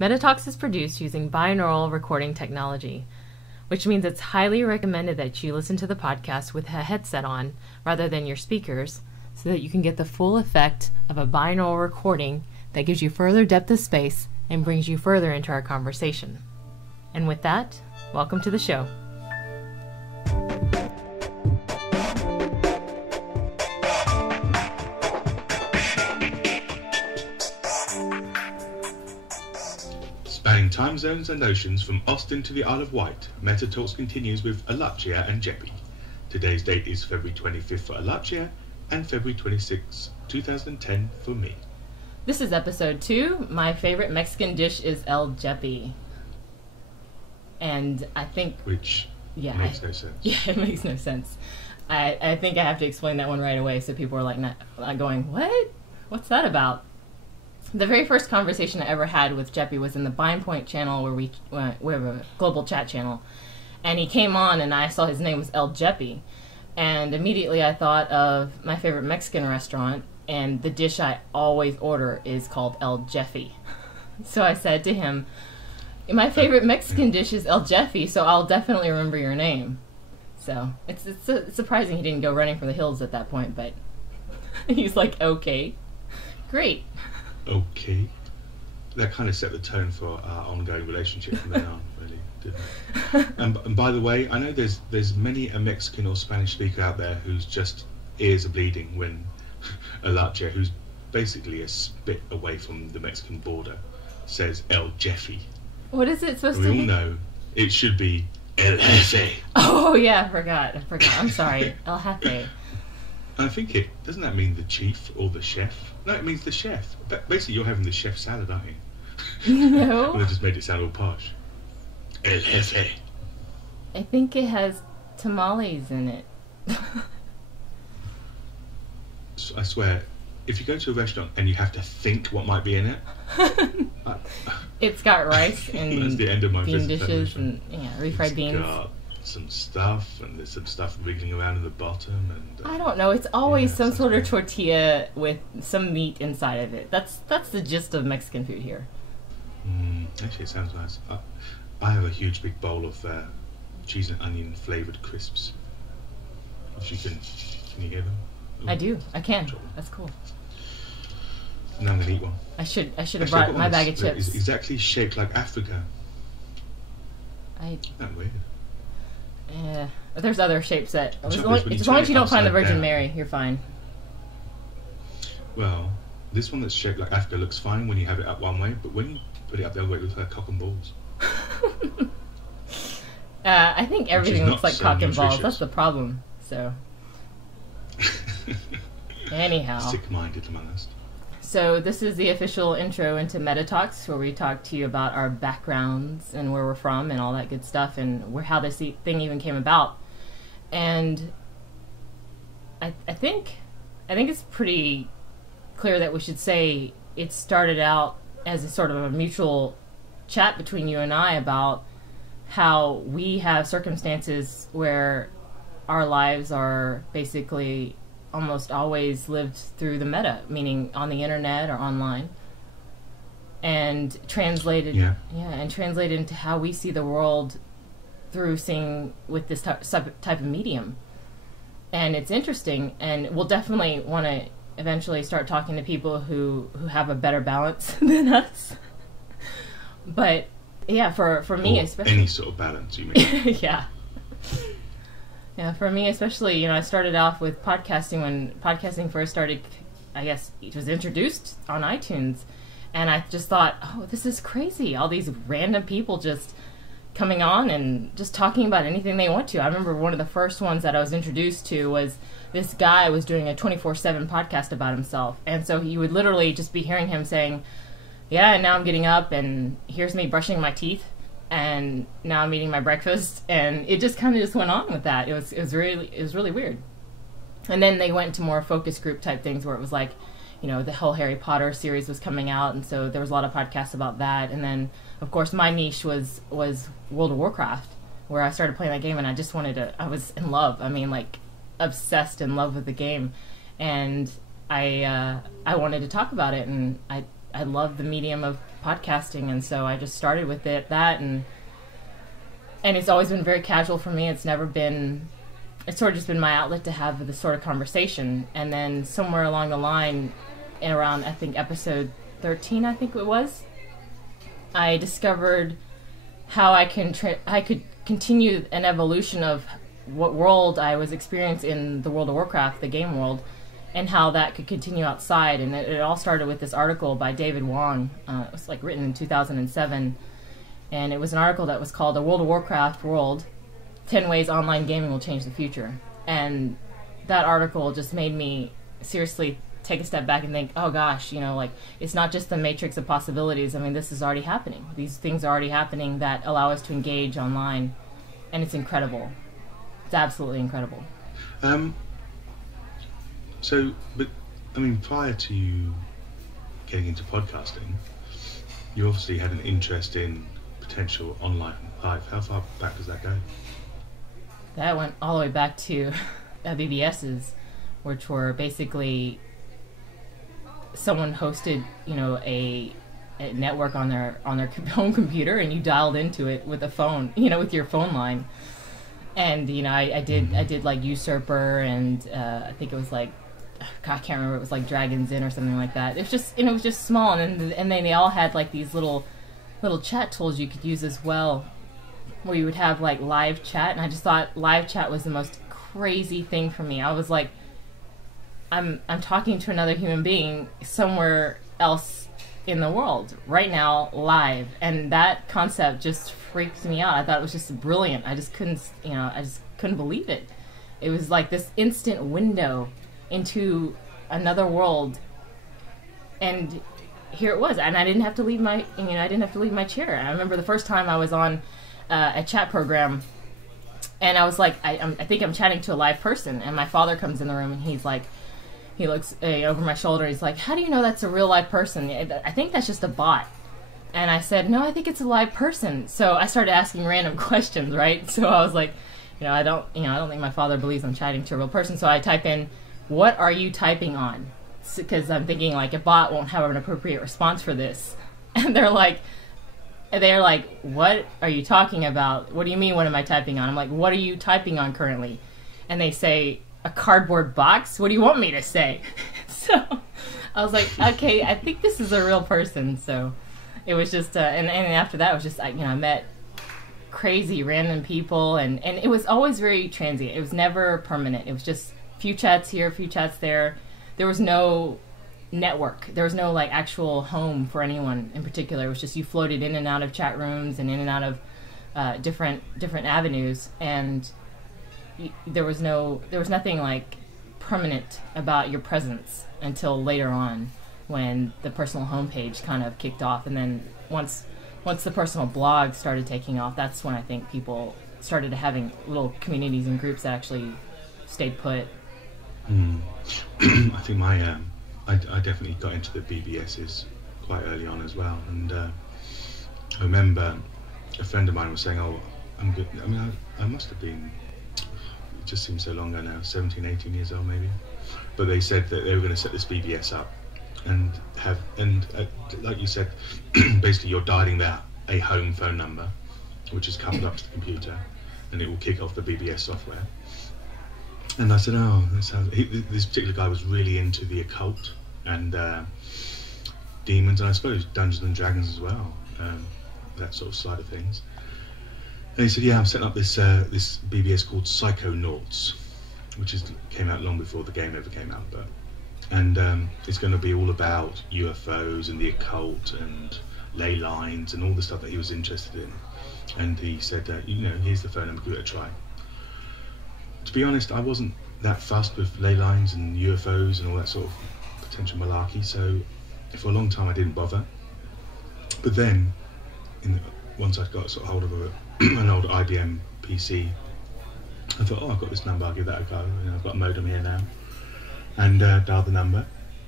Metatalks is produced using binaural recording technology, which means it's highly recommended that you listen to the podcast with a headset on rather than your speakers so that you can get the full effect of a binaural recording that gives you further depth of space and brings you further into our conversation. And with that, welcome to the show. Spanning time zones and oceans from Austin to the Isle of Wight, Metatalks continues with ElJeppy and ElJeppy. Today's date is February 25th for ElJeppy and February 26th, 2010 for me. This is episode 2. My favorite Mexican dish is ElJeppy. And I think... Which makes no sense. Yeah, it makes no sense. I think I have to explain that one right away so people are like not going, what? What's that about? The very first conversation I ever had with Jeppy was in the Bind Point channel where we have a global chat channel. And he came on and I saw his name was ElJeppy. And immediately I thought of my favorite Mexican restaurant, and the dish I always order is called ElJeppy. So I said to him, my favorite Mexican dish is ElJeppy, so I'll definitely remember your name. So it's surprising he didn't go running for the hills at that point, but he's like, okay, great. Okay. That kind of set the tone for our ongoing relationship from then on, really, didn't it? And by the way, I know there's many a Mexican or Spanish speaker out there whose just ears are bleeding when ElJeppy, who's basically a spit away from the Mexican border, says ElJeppy. What is it supposed we to all be? know it should be El Jefe. Oh yeah, I forgot. I'm sorry. El Jefe. I think doesn't that mean the chief or the chef? No, it means the chef. Basically, you're having the chef salad, aren't you? No. And they just made it sound all posh. El Jefe. I think it has tamales in it. I swear, if you go to a restaurant and you have to think what might be in it, it's got rice and that's the end of my bean visit to that dishes restaurant. and refried beans. It's got some stuff, and there's some stuff wriggling around in the bottom, and I don't know. It's always some sounds sort of good. tortilla with some meat inside of it. That's the gist of Mexican food here. Actually, it sounds nice. I have a huge big bowl of cheese and onion flavored crisps. If you can you hear them? Ooh. I do. I can. Sure. That's cool. Now I'm gonna eat one. I should have Actually, I've brought got my one bag of that is chips. exactly shaped like Africa. Isn't that weird? There's other shapes that... As trouble long is when you as turn you it don't find the upside Virgin down. Mary, you're fine. Well, this one that's shaped like Africa looks fine when you have it up one way, but when you put it up the other way, it looks like cock and balls. I think everything looks not like so cock and balls. nutritious. That's the problem. So, anyhow. Sick-minded among us. So this is the official intro into Metatalks, where we talk to you about our backgrounds and where we're from and all that good stuff, and how this thing even came about. And I think it's pretty clear that we should say it started out as a sort of a mutual chat between you and I about how we have circumstances where our lives are basically almost always lived through the meta, meaning on the internet or online, and translated into how we see the world through seeing with this type of medium. And it's interesting, and we'll definitely want to eventually start talking to people who have a better balance than us. But yeah, for me Or especially, any sort of balance, you mean? Yeah, for me especially, I started off with podcasting when podcasting first started. I guess it was introduced on iTunes, and I just thought, oh, this is crazy. All these random people just coming on and just talking about anything they want to. I remember one of the first ones that I was introduced to was this guy was doing a 24/7 podcast about himself, and so you would literally just be hearing him saying, yeah, and now I'm getting up, and here's me brushing my teeth, and now I'm eating my breakfast, and it just kind of just went on with that. It was really weird. And then they went to more focus group type things where it was like, the whole Harry Potter series was coming out, and so there was a lot of podcasts about that. And then, of course, my niche was World of Warcraft, where I started playing that game, and I was in love. I mean, like, obsessed in love with the game, and I wanted to talk about it, and I love the medium of podcasting, and so I just started with that, and it's always been very casual for me. It's never been, it's sort of just been my outlet to have this sort of conversation. And then somewhere along the line, around, I think, episode 13, I think it was, I discovered how I could continue an evolution of what world I was experiencing in the World of Warcraft, the game world, and how that could continue outside. And it all started with this article by David Wong. It was like written in 2007, and it was an article that was called "A World of Warcraft World: 10 Ways Online Gaming Will Change the Future." And that article just made me seriously take a step back and think, oh gosh, like, it's not just the matrix of possibilities. I mean, this is already happening. These things are already happening that allow us to engage online, and it's incredible. It's absolutely incredible. But I mean, prior to you getting into podcasting, you obviously had an interest in potential online live. How far back does that go? That went all the way back to BBSs, which were basically someone hosted, a network on their home computer, and you dialed into it with a phone, with your phone line. And I did like Usurper, and I think it was like, God, I can't remember. It was like Dragon's Inn or something like that. It was just, it was just small, and then they all had like these little chat tools you could use as well, where you would have like live chat. And I just thought live chat was the most crazy thing for me. I was like, I'm talking to another human being somewhere else in the world right now, live, and that concept just freaked me out. I thought it was just brilliant. I just couldn't believe it. It was like this instant window into another world, and here it was, and I didn't have to leave my chair. I remember the first time I was on a chat program, and I was like, I think I'm chatting to a live person, and my father comes in the room, and he's like, he looks over my shoulder, he's like, how do you know that's a real live person? I think that's just a bot. And I said, no, I think it's a live person. So I started asking random questions, right? So I was like, I don't think my father believes I'm chatting to a real person. So I type in, what are you typing on? Because I'm thinking, like, a bot won't have an appropriate response for this. And they're like, what are you talking about? What do you mean, what am I typing on? I'm like, what are you typing on currently? And they say, a cardboard box? What do you want me to say? So I was like, okay, I think this is a real person. So it was just, and after that, it was just, I met crazy random people, and it was always very transient. It was never permanent. It was just few chats here, few chats there. There was no network. There was no like actual home for anyone in particular. It was just you floated in and out of chat rooms and in and out of different avenues, and there was nothing like permanent about your presence until later on, when the personal homepage kind of kicked off. And then once the personal blog started taking off, that's when I think people started having little communities and groups that actually stayed put. I think I definitely got into the BBSs quite early on as well, and I remember a friend of mine was saying, oh, I'm good. I mean, I must have been, it just seems so long ago now, 17, 18 years old maybe, but they said that they were going to set this BBS up and like you said, basically you're dialing a home phone number, which is coupled up to the computer, and it will kick off the BBS software. And I said, oh, this particular guy was really into the occult and demons, and I suppose Dungeons and Dragons as well, that sort of side of things. And he said, yeah, I'm setting up this BBS called Psychonauts, which came out long before the game ever came out, and it's going to be all about UFOs and the occult and ley lines and all the stuff that he was interested in. And he said, here's the phone number, give it a try. To be honest, I wasn't that fussed with ley lines and UFOs and all that sort of potential malarkey, so for a long time I didn't bother. But then, once I got sort of hold of an old IBM PC, I thought, I've got this number, I'll give that a go. I've got a modem here now, and dialed the number,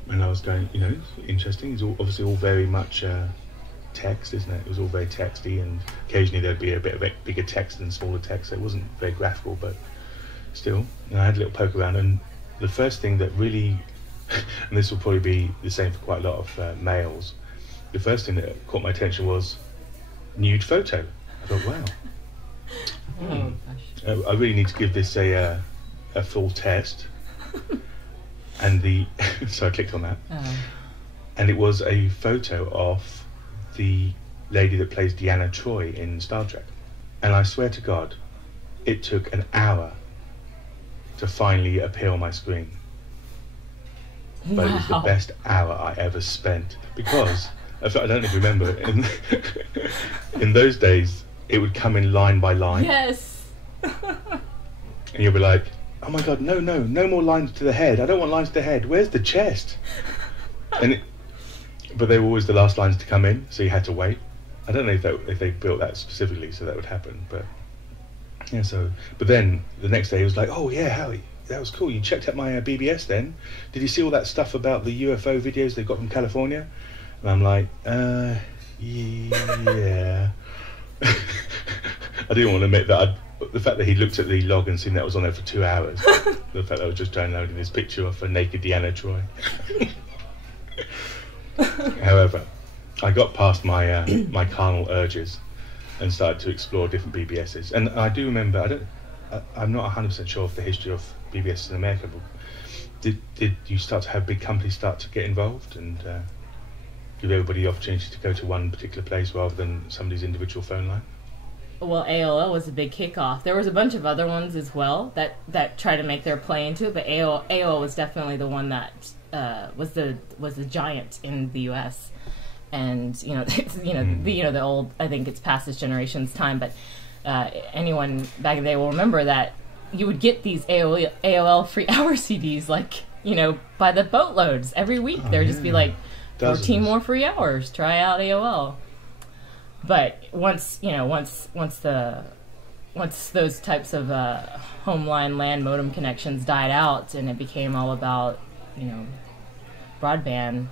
and I was going, interesting. It's obviously all very much text, isn't it? It was all very texty, and occasionally there'd be a bit of bigger text and smaller text, so it wasn't very graphical, but still, I had a little poke around. And the first thing that really, and this will probably be the same for quite a lot of males, the first thing that caught my attention was nude photo. I thought, wow. Oh, gosh. I really need to give this a full test. And so I clicked on that. Oh. And it was a photo of the lady that plays Deanna Troi in Star Trek. And I swear to God, it took an hour to finally appear on my screen. But it was the best hour I ever spent, because I don't know if you remember, in those days it would come in line by line. Yes. And you'll be like, oh my God, no more lines to the head. I don't want lines to the head. Where's the chest? But they were always the last lines to come in, so you had to wait. I don't know if they built that specifically so that would happen, but yeah. But then the next day he was like, oh yeah, Howie, that was cool. You checked out my BBS then? Did you see all that stuff about the UFO videos they got from California? And I'm like, yeah. I didn't want to admit that. The fact that he looked at the log and seen that was on there for 2 hours. The fact that I was just downloading this picture of a naked Deanna Troi. However, I got past my my carnal urges and started to explore different BBSs. And I do remember, I'm not 100% sure of the history of BBS in America, but did you start to have big companies start to get involved and give everybody the opportunity to go to one particular place rather than somebody's individual phone line? Well, AOL was a big kickoff. There was a bunch of other ones as well that tried to make their play into it, but AOL was definitely the one that was the giant in the U.S. And the old, I think it's past this generation's time, but anyone back in the day will remember that you would get these AOL free hour CDs by the boatloads every week. There would just be 14 more free hours. Try out AOL. But once those types of home line LAN modem connections died out and it became all about broadband,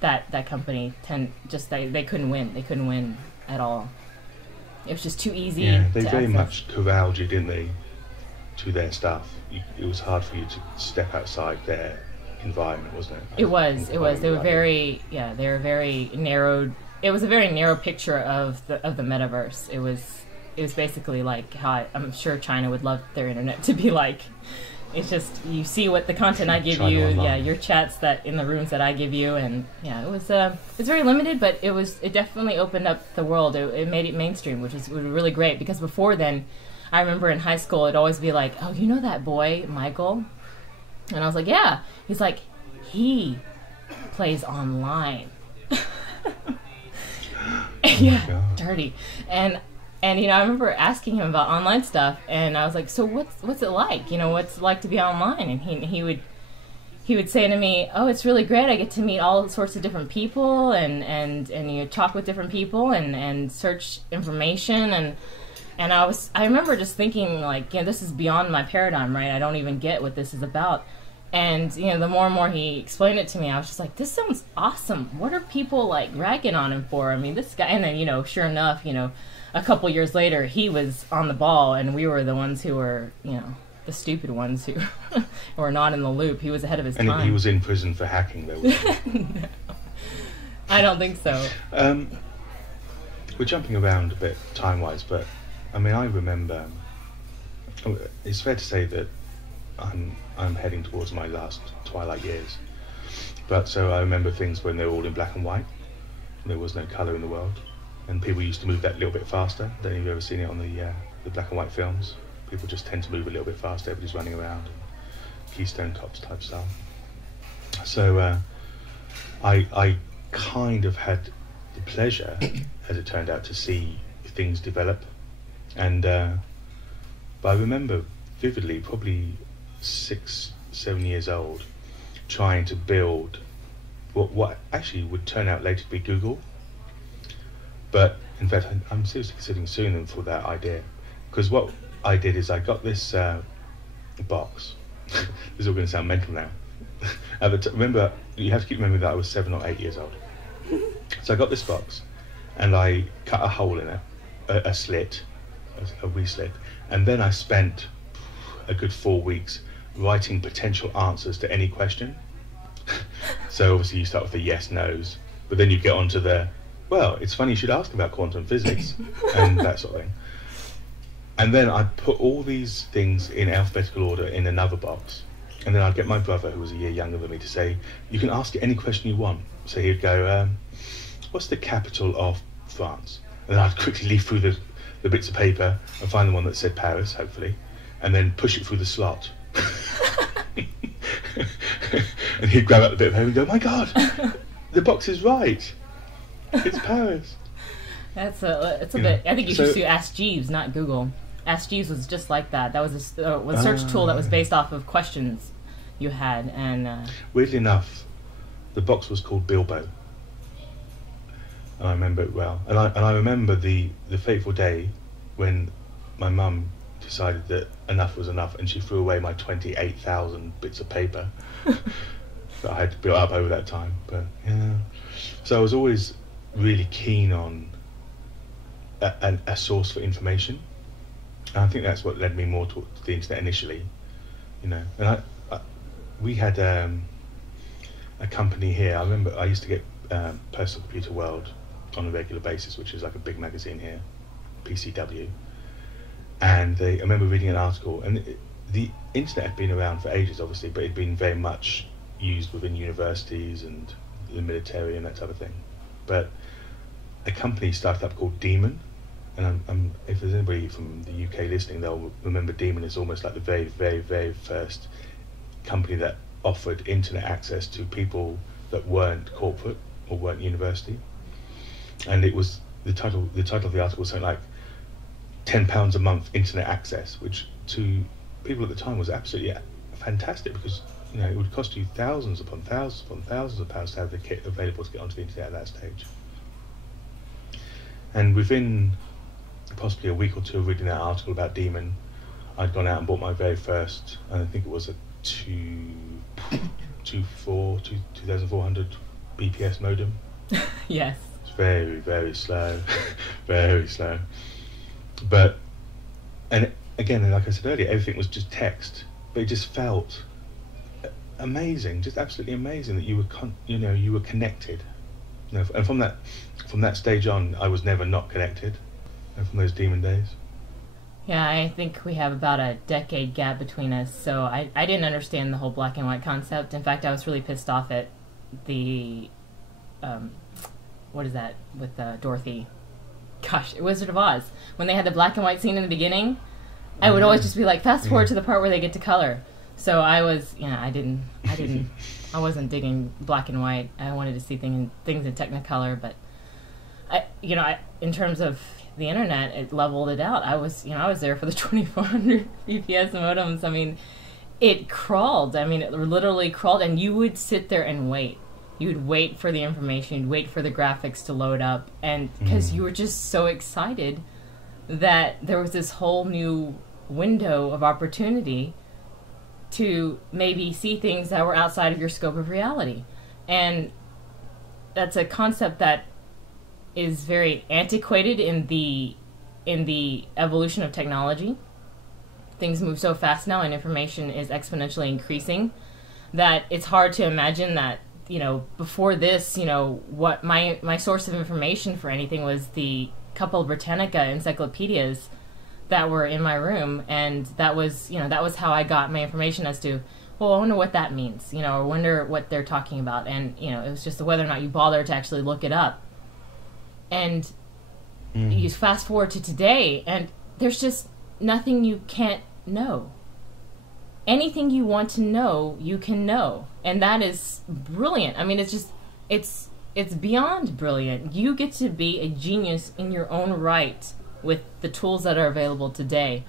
that company they couldn't win. They couldn't win at all. It was just too easy. Yeah, they to very access. much corralled you, didn't they, to their stuff. It was hard for you to step outside their environment, wasn't it? It was. They were very narrowed. It was a very narrow picture of the metaverse. It was basically like how I'm sure China would love their internet to be like. It's just you see what the content I give you, online. your chats that in the rooms that I give you, and it's very limited, but it definitely opened up the world. It made it mainstream, which was really great, because before then, I remember in high school it'd always be like, oh, you know that boy Michael, and I was like, yeah. He's like, he plays online. Yeah, dirty. And I remember asking him about online stuff, and I was like, so what's it like? What's it like to be online? And he would say to me, oh, it's really great. I get to meet all sorts of different people and you talk with different people and search information and I remember just thinking this is beyond my paradigm, right? I don't even get what this is about. And, the more and more he explained it to me, I was just like, this sounds awesome. What are people, ragging on him for? I mean, this guy... And then, sure enough, a couple years later, he was on the ball, and we were the ones who were, the stupid ones who were not in the loop. He was ahead of his time. And he was in prison for hacking, though, wasn't he? No, I don't think so. We're jumping around a bit time-wise, but, I mean, I remember... It's fair to say that I'm heading towards my last twilight years. But so I remember things when they were all in black and white. There was no colour in the world. And people used to move that little bit faster. I don't know if you've ever seen it on the black and white films. People just tend to move a little bit faster. Everybody's running around. Keystone Cops type style. So I kind of had the pleasure, as it turned out, to see things develop. And but I remember vividly, probably 6-7 years old, trying to build what actually would turn out later to be Google. But in fact, I'm seriously considering suing them for that idea, because what I did is I got this box. This is all going to sound mental now. Remember, you have to keep remembering that I was 7 or 8 years old. So I got this box, and I cut a hole in it, a slit, a wee slit, and then I spent a good 4 weeks writing potential answers to any question. So obviously you start with the yes, no's, But then you get onto well, it's funny you should ask about quantum physics and that sort of thing. And then I'd put all these things in alphabetical order in another box. And then I'd get my brother, who was a year younger than me, to say, you can ask it any question you want. So he'd go, what's the capital of France? And then I'd quickly leaf through the bits of paper and find the one that said Paris, hopefully, and then push it through the slot. And he'd grab out the bit of paper and go, my God, the box is right. It's Paris. It's a bit. I think you should sue Ask Jeeves, not Google. Ask Jeeves was just like that. That was a search tool that was based off of questions you had, and weirdly enough, the box was called Bilbo, and I remember it well. And I remember the fateful day when my mum decided that enough was enough, and she threw away my 28,000 bits of paper that I had built up over that time. But yeah, so I was always really keen on a source for information, and I think that's what led me more to the internet initially, And we had a company here. I remember I used to get Personal Computer World on a regular basis, which is like a big magazine here, PCW. And I remember reading an article, and the internet had been around for ages, obviously, but it'd been very much used within universities and the military and that type of thing. But a company started up called Demon, and if there's anybody from the UK listening, they'll remember Demon is almost like the very, very, very first company that offered internet access to people that weren't corporate or weren't university. And it was the title of the article was something like £10 a month internet access, which to people at the time was absolutely fantastic, because it would cost you thousands upon thousands upon thousands of pounds to have the kit available to get onto the internet at that stage. And within possibly a week or two of reading that article about Demon, I'd gone out and bought my very first, and I think it was a 2400 BPS modem. Yes. It's very, very slow, very slow. But, and again, like I said earlier, everything was just text, but it just felt amazing, just absolutely amazing that you were connected. And from that stage on, I was never not connected. From those Demon days. Yeah, I think we have about a decade gap between us, so I didn't understand the whole black and white concept. In fact, I was really pissed off at the, what is that, with Dorothy? Gosh, Wizard of Oz. When they had the black and white scene in the beginning, I would always just be like, fast forward to the part where they get to color. So I was, I wasn't digging black and white. I wanted to see things in Technicolor, but in terms of the internet, it leveled it out. I was there for the 2400 BPS modems. I mean, it crawled. I mean, it literally crawled, and you would sit there and wait. You would wait for the information. You'd wait for the graphics to load up, and because you were just so excited that there was this whole new window of opportunity to maybe see things that were outside of your scope of reality. And that's a concept that is very antiquated in the evolution of technology. Things move so fast now, and information is exponentially increasing, that it's hard to imagine that, before this, what my source of information for anything was the couple of Britannica encyclopedias that were in my room, and that was how I got my information as to, well, I wonder what that means, I wonder what they're talking about, and it was just whether or not you bother to actually look it up. And you fast forward to today, and there's just nothing you can't know. Anything you want to know, you can know, and that is brilliant. I mean, it's beyond brilliant. You get to be a genius in your own right with the tools that are available today.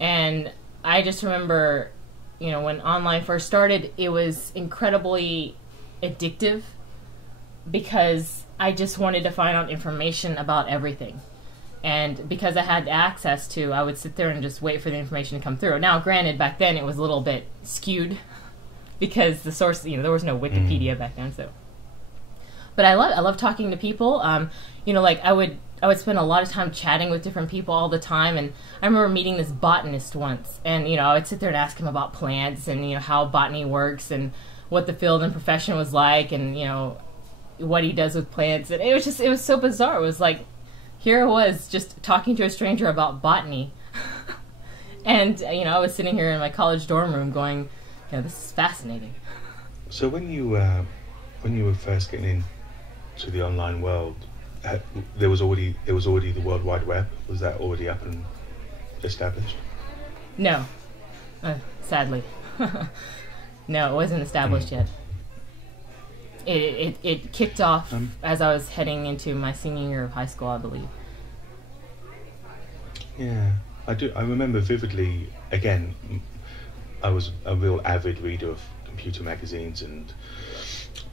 And I just remember, when online first started, it was incredibly addictive, because I just wanted to find out information about everything. And because I had access to, I would sit there and just wait for the information to come through. Now, granted, back then it was a little bit skewed, because the source, there was no Wikipedia back then, so. But I love talking to people. Like I would spend a lot of time chatting with different people all the time. And I remember meeting this botanist once, and I would sit there and ask him about plants and how botany works and what the field and profession was like, and what he does with plants, and it was so bizarre. It was like, here I was just talking to a stranger about botany. And, I was sitting here in my college dorm room going, this is fascinating. So when you were first getting into the online world, there was already the World Wide Web. Was that already up and established? No, sadly, no, it wasn't established yet. It kicked off as I was heading into my senior year of high school, I believe. Yeah, I do. I remember vividly. Again, I was a real avid reader of computer magazines and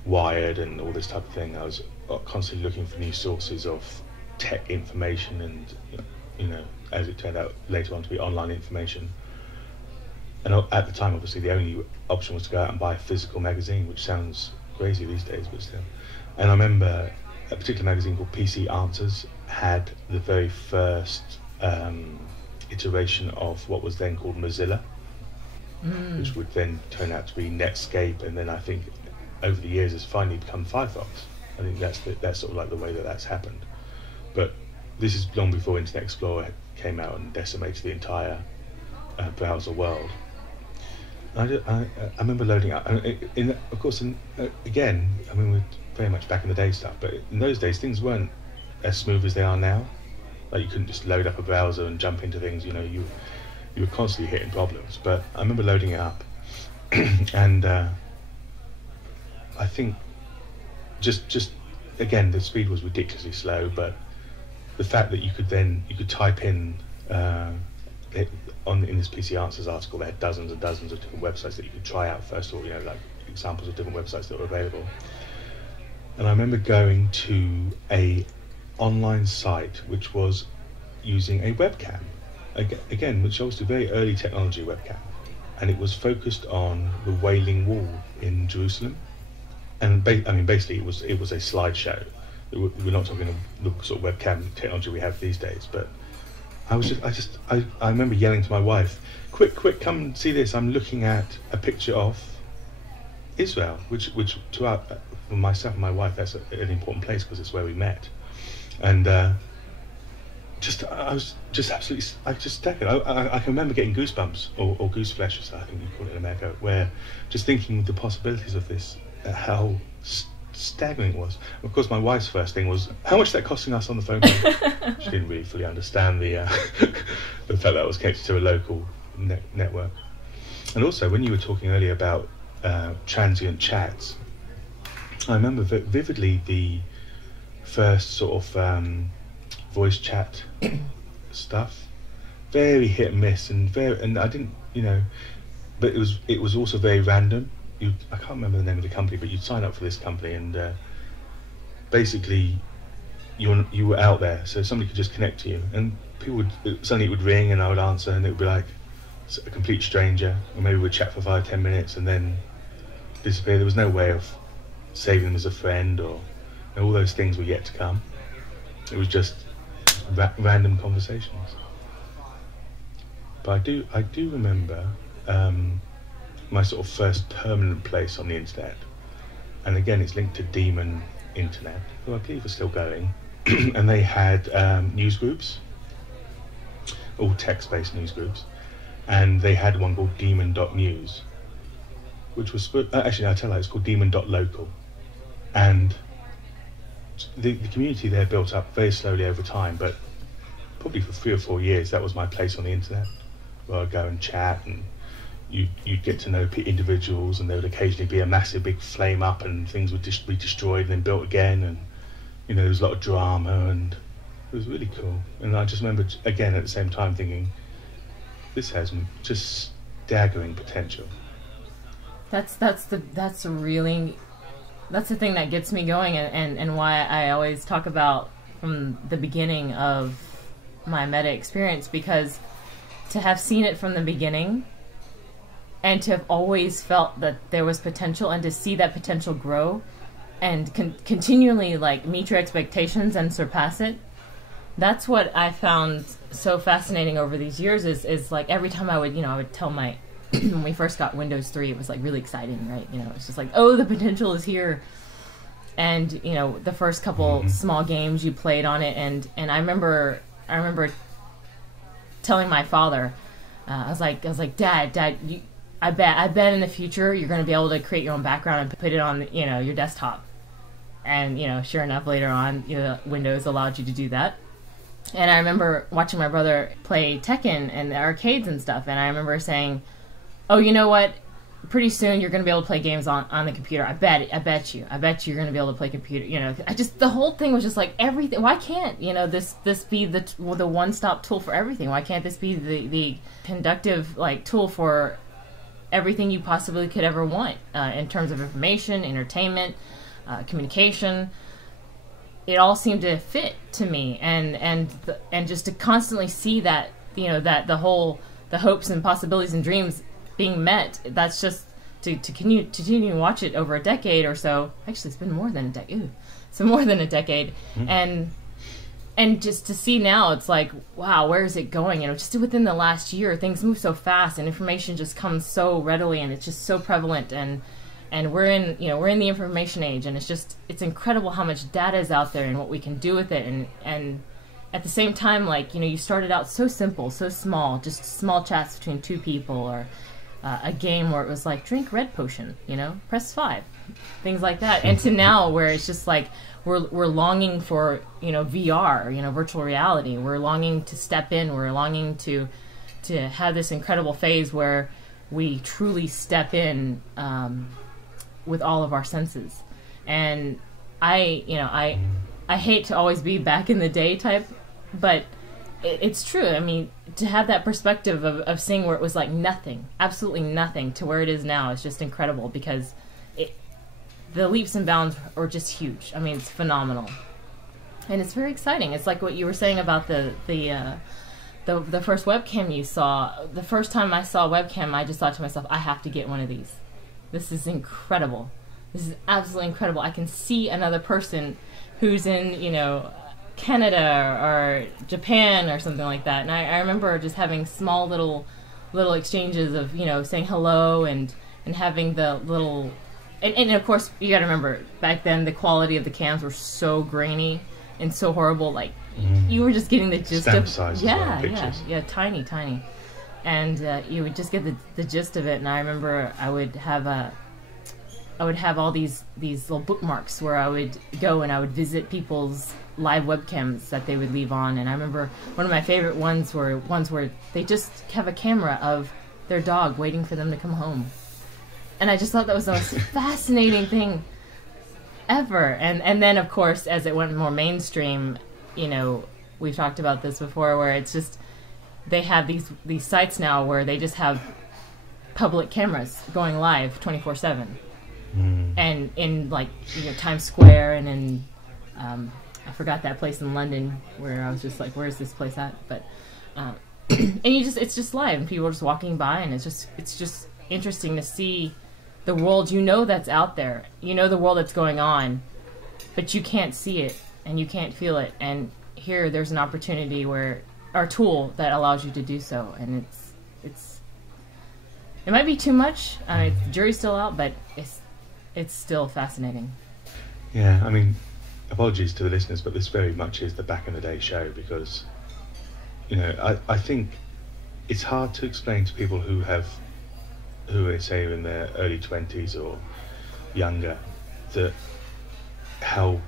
Wired and all this type of thing. I was constantly looking for new sources of tech information and, as it turned out later on to be online information. And at the time, obviously, the only option was to go out and buy a physical magazine, which sounds crazy these days, but still. And I remember a particular magazine called PC Answers had the very first iteration of what was then called Mozilla, which would then turn out to be Netscape, and then I think over the years has finally become Firefox. I think that's sort of like the way that's happened. But this is long before Internet Explorer came out and decimated the entire browser world. I remember loading up, again, we're very much back in the day stuff, but in those days things weren't as smooth as they are now. Like, you couldn't just load up a browser and jump into things, you were constantly hitting problems. But I remember loading it up, and I think just again, the speed was ridiculously slow, but the fact that you could type in in this PC Answers article, they had dozens and dozens of different websites that you could try out first of all, like examples of different websites that were available. And I remember going to a online site which was using a webcam, again, which was a very early technology webcam, and it was focused on the Wailing Wall in Jerusalem. And basically it was a slideshow. We're not talking the sort of webcam technology we have these days, but I remember yelling to my wife, quick, come and see this. I'm looking at a picture of Israel, which for myself and my wife, that's an important place because it's where we met. And I was just absolutely, I just staggered. I can remember getting goosebumps or goose flesh, as I think you call it in America, where just thinking the possibilities of this, how staggering it was. Of course, my wife's first thing was, how much is that costing us on the phone? She didn't really fully understand the fact that I was connected to a local network. And also, when you were talking earlier about transient chats, I remember vividly the first sort of voice chat stuff, very hit and miss, and I didn't, but it was also very random. I can't remember the name of the company, but you'd sign up for this company, and basically you were out there, so somebody could just connect to you, and suddenly it would ring, and I would answer, and it would be like a complete stranger, or maybe we'd chat for 5-10 minutes and then disappear. There was no way of saving them as a friend, or all those things were yet to come. It was just random conversations. But I do remember my sort of first permanent place on the internet, and again it's linked to Demon Internet, who I believe are still going, and they had news groups, all text-based news groups, and they had one called Demon.news, which was actually, I tell you, it's called Demon.local, and the community there built up very slowly over time, but probably for 3 or 4 years that was my place on the internet, where I'd go and chat, and you'd get to know individuals, and there would occasionally be a massive big flame up, and things would be destroyed and then built again, and there was a lot of drama, and it was really cool. And I just remember again at the same time thinking, this has just staggering potential. That's the thing that gets me going, and why I always talk about from the beginning of my Meta experience, because to have seen it from the beginning and to have always felt that there was potential, and to see that potential grow and continually meet your expectations and surpass it, that's what I found so fascinating over these years. Is like every time I would tell my when we first got Windows 3, it was really exciting, right? It's just oh, the potential is here. and you know, the first couple small games you played on it, and I remember telling my father, I was like, Dad, I bet in the future you're going to be able to create your own background and put it on, you know, your desktop. And you know, sure enough, later on, you know, Windows allowed you to do that. And I remember watching my brother play Tekken and the arcades and stuff, and I remember saying, "Oh, you know what? Pretty soon you're going to be able to play games on the computer. I bet you're going to be able to play computer." You know, the whole thing was just like everything. Why can't, you know, this be the one-stop tool for everything? Why can't this be the conductive like tool for everything you possibly could ever want in terms of information, entertainment, communication? It all seemed to fit to me, and just to constantly see that, you know, that the hopes and possibilities and dreams being met. That's just to continue to watch it over a decade or so. Actually, it's been more than a decade. So more than a decade, and just to see now, it's like, wow, where is it going? You know, just within the last year, things move so fast, and information just comes so readily, and it's just so prevalent, and we're in the information age, and it's incredible how much data is out there and what we can do with it, and at the same time, like, you know, you started out so simple, so small, just small chats between two people, or a game where it was like, drink red potion, you know, press 5, things like that, and to now where it's just like we're longing for, you know, VR, you know, virtual reality. We're longing to step in. We're longing to have this incredible phase where we truly step in with all of our senses. And I hate to always be back in the day type, but it's true. I mean, to have that perspective of seeing where it was like nothing, absolutely nothing, to where it is now is just incredible, because the leaps and bounds are just huge. I mean, it's phenomenal, and it's very exciting. It's like what you were saying about the first webcam you saw. The first time I saw a webcam, I just thought to myself, I have to get one of these. This is incredible. This is absolutely incredible. I can see another person who's in, you know, Canada or Japan or something like that. And I remember just having small little exchanges of, you know, saying hello and having the little... And of course, you got to remember, back then the quality of the cams were so grainy and so horrible. Like, you were just getting the gist Stamp of... size Yeah, tiny. And you would just get the gist of it. And I remember I would have all these little bookmarks where I would go and I would visit people's live webcams that they would leave on. And I remember one of my favorite ones were ones where they just have a camera of their dog waiting for them to come home. And I just thought that was the most fascinating thing ever. And then, of course, as it went more mainstream, you know, we've talked about this before, where it's just, they have these sites now where they just have public cameras going live 24/7. And in, like, you know, Times Square, and in I forgot that place in London where I was just like, where's this place at? But and it's just live, and people are just walking by, and it's just interesting to see the world, you know, that's out there. You know the world that's going on, but you can't see it and you can't feel it. And here there's an opportunity where our tool that allows you to do so, and it might be too much. I mean, the jury's still out, but it's still fascinating. Yeah, I mean, apologies to the listeners, but this very much is the back in the day show, because, you know, I think it's hard to explain to people who are, say, in their early 20s or younger, that how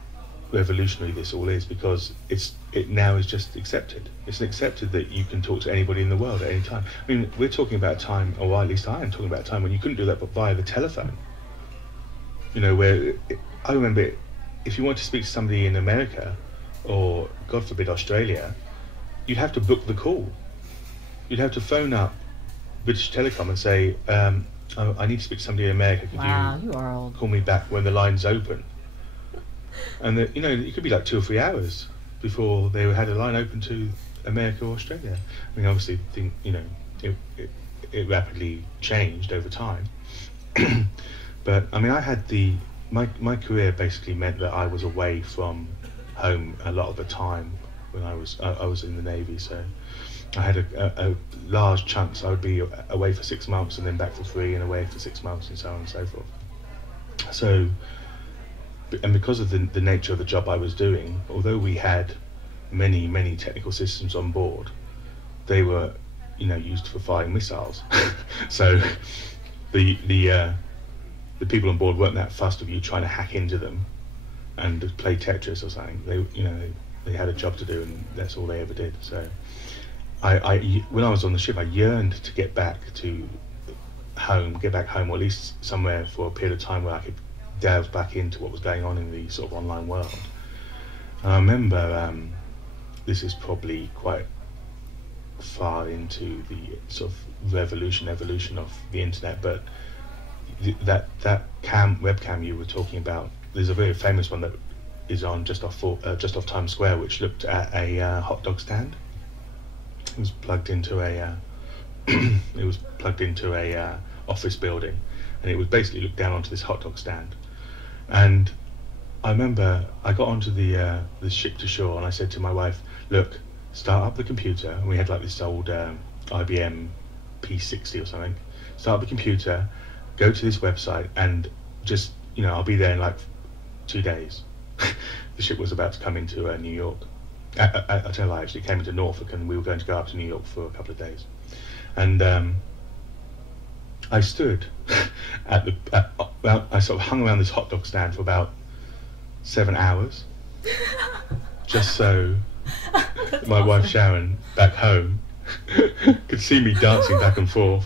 revolutionary this all is, because it now is just accepted. It's accepted that you can talk to anybody in the world at any time. I mean, we're talking about a time, or at least I am talking about a time, when you couldn't do that but via the telephone. You know, where I remember, if you want to speak to somebody in America, or God forbid Australia, you'd have to book the call. You'd have to phone up British Telecom and say, I need to speak to somebody in America. Could you are old. Call me back when the line's open? And you know, it could be like 2 or 3 hours before they had a line open to America or Australia. I mean, obviously, you know, it rapidly changed over time. But I mean, I had my career basically meant that I was away from home a lot of the time when I was in the Navy. So I had a large chunks. I would be away for 6 months and then back for 3, and away for 6 months, and so on and so forth. So and because of the nature of the job I was doing, although we had many technical systems on board, they were, used for firing missiles. So the people on board weren't that fussed of you trying to hack into them and play Tetris or something. They had a job to do, and that's all they ever did. So when I was on the ship, I yearned to get back home, or at least somewhere for a period of time where I could delve back into what was going on in the sort of online world. And I remember, this is probably quite far into the sort of evolution of the internet, but that webcam you were talking about, there's a very famous one that is on just off Times Square, which looked at a hot dog stand. It was plugged into a office building, and it would basically look down onto this hot dog stand. And I remember I got onto the ship to shore, and I said to my wife, "Look, start up the computer." And we had like this old IBM P60 or something. Start up the computer, go to this website, and just I'll be there in like 2 days. The ship was about to come into New York. I tell you, I actually came into Norfolk, and we were going to go up to New York for a couple of days. And I stood I sort of hung around this hot dog stand for about 7 hours, just so my wife Sharon back home could see me dancing back and forth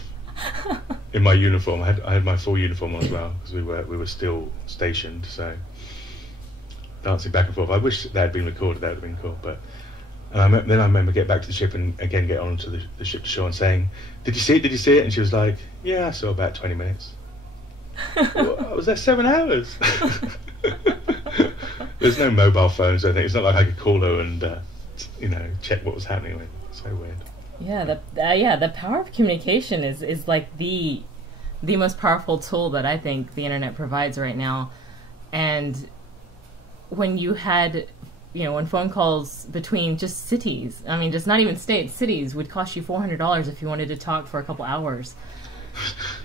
in my uniform. I had my full uniform on as well, because we were still stationed, so dancing back and forth. I wish that had been recorded. That would have been cool. But then I remember getting back to the ship and again get onto the ship to shore and saying, "Did you see it? Did you see it?" And she was like, "Yeah, I saw about 20 minutes." Well, I was there 7 hours. There's no mobile phones or anything. It's not like I could call her and check what was happening. It's so weird. Yeah, the power of communication is like the most powerful tool that I think the internet provides right now. And when you had, when phone calls between just cities, I mean, just not even states, cities would cost you $400 if you wanted to talk for a couple hours.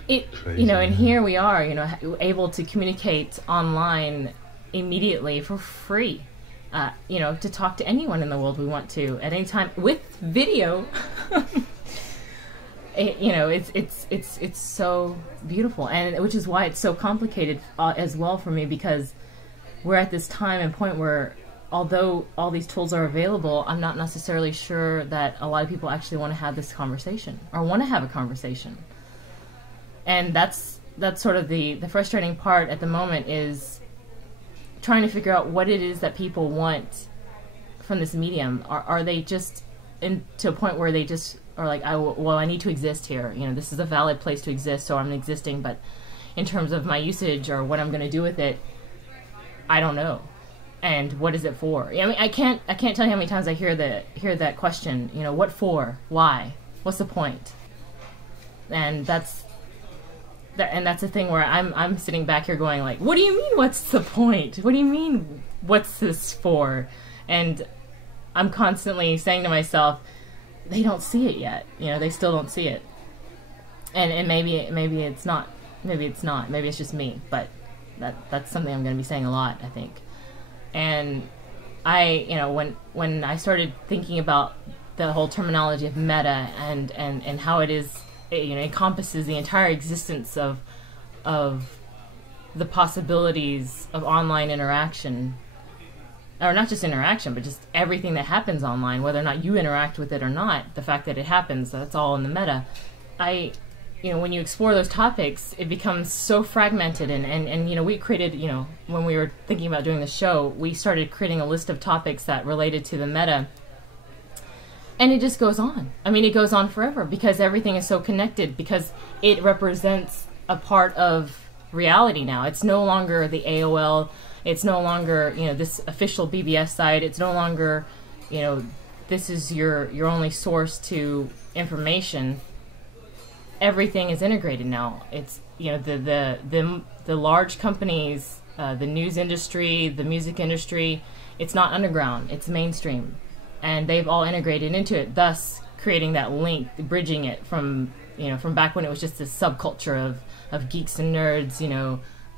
Crazy, and here we are, able to communicate online immediately for free. To talk to anyone in the world we want to at any time with video. It's so beautiful, and which is why it's so complicated as well for me, because we're at this time and point where, although all these tools are available, I'm not necessarily sure that a lot of people actually want to have this conversation or want to have a conversation. And that's sort of the frustrating part at the moment, is trying to figure out what it is that people want from this medium. Are they just to a point where they just are like, I need to exist here. This is a valid place to exist, so I'm existing. But in terms of my usage or what I'm going to do with it, I don't know. And what is it for? I mean, I can't tell you how many times I hear that question. What for? Why? What's the point? And that's the thing where I'm sitting back here going like, what do you mean, what's the point? What do you mean, what's this for? And I'm constantly saying to myself, they don't see it yet. They still don't see it. And maybe it's not. Maybe it's not. Maybe it's just me. But that's something I'm going to be saying a lot, I think. And when I started thinking about the whole terminology of meta and how it is, encompasses the entire existence of the possibilities of online interaction, or not just interaction, but just everything that happens online, whether or not you interact with it or not, the fact that it happens, that's all in the meta. When you explore those topics, it becomes so fragmented, and we created, when we were thinking about doing the show, we started creating a list of topics that related to the meta. And it just goes on. I mean, it goes on forever, because everything is so connected, because it represents a part of reality now. It's no longer the AOL. It's no longer, this official BBS site. It's no longer, this is your only source to information. Everything is integrated now. It's, the large companies, the news industry, the music industry, it's not underground. It's mainstream. And they've all integrated into it, thus creating that link, bridging it from back when it was just this subculture of geeks and nerds,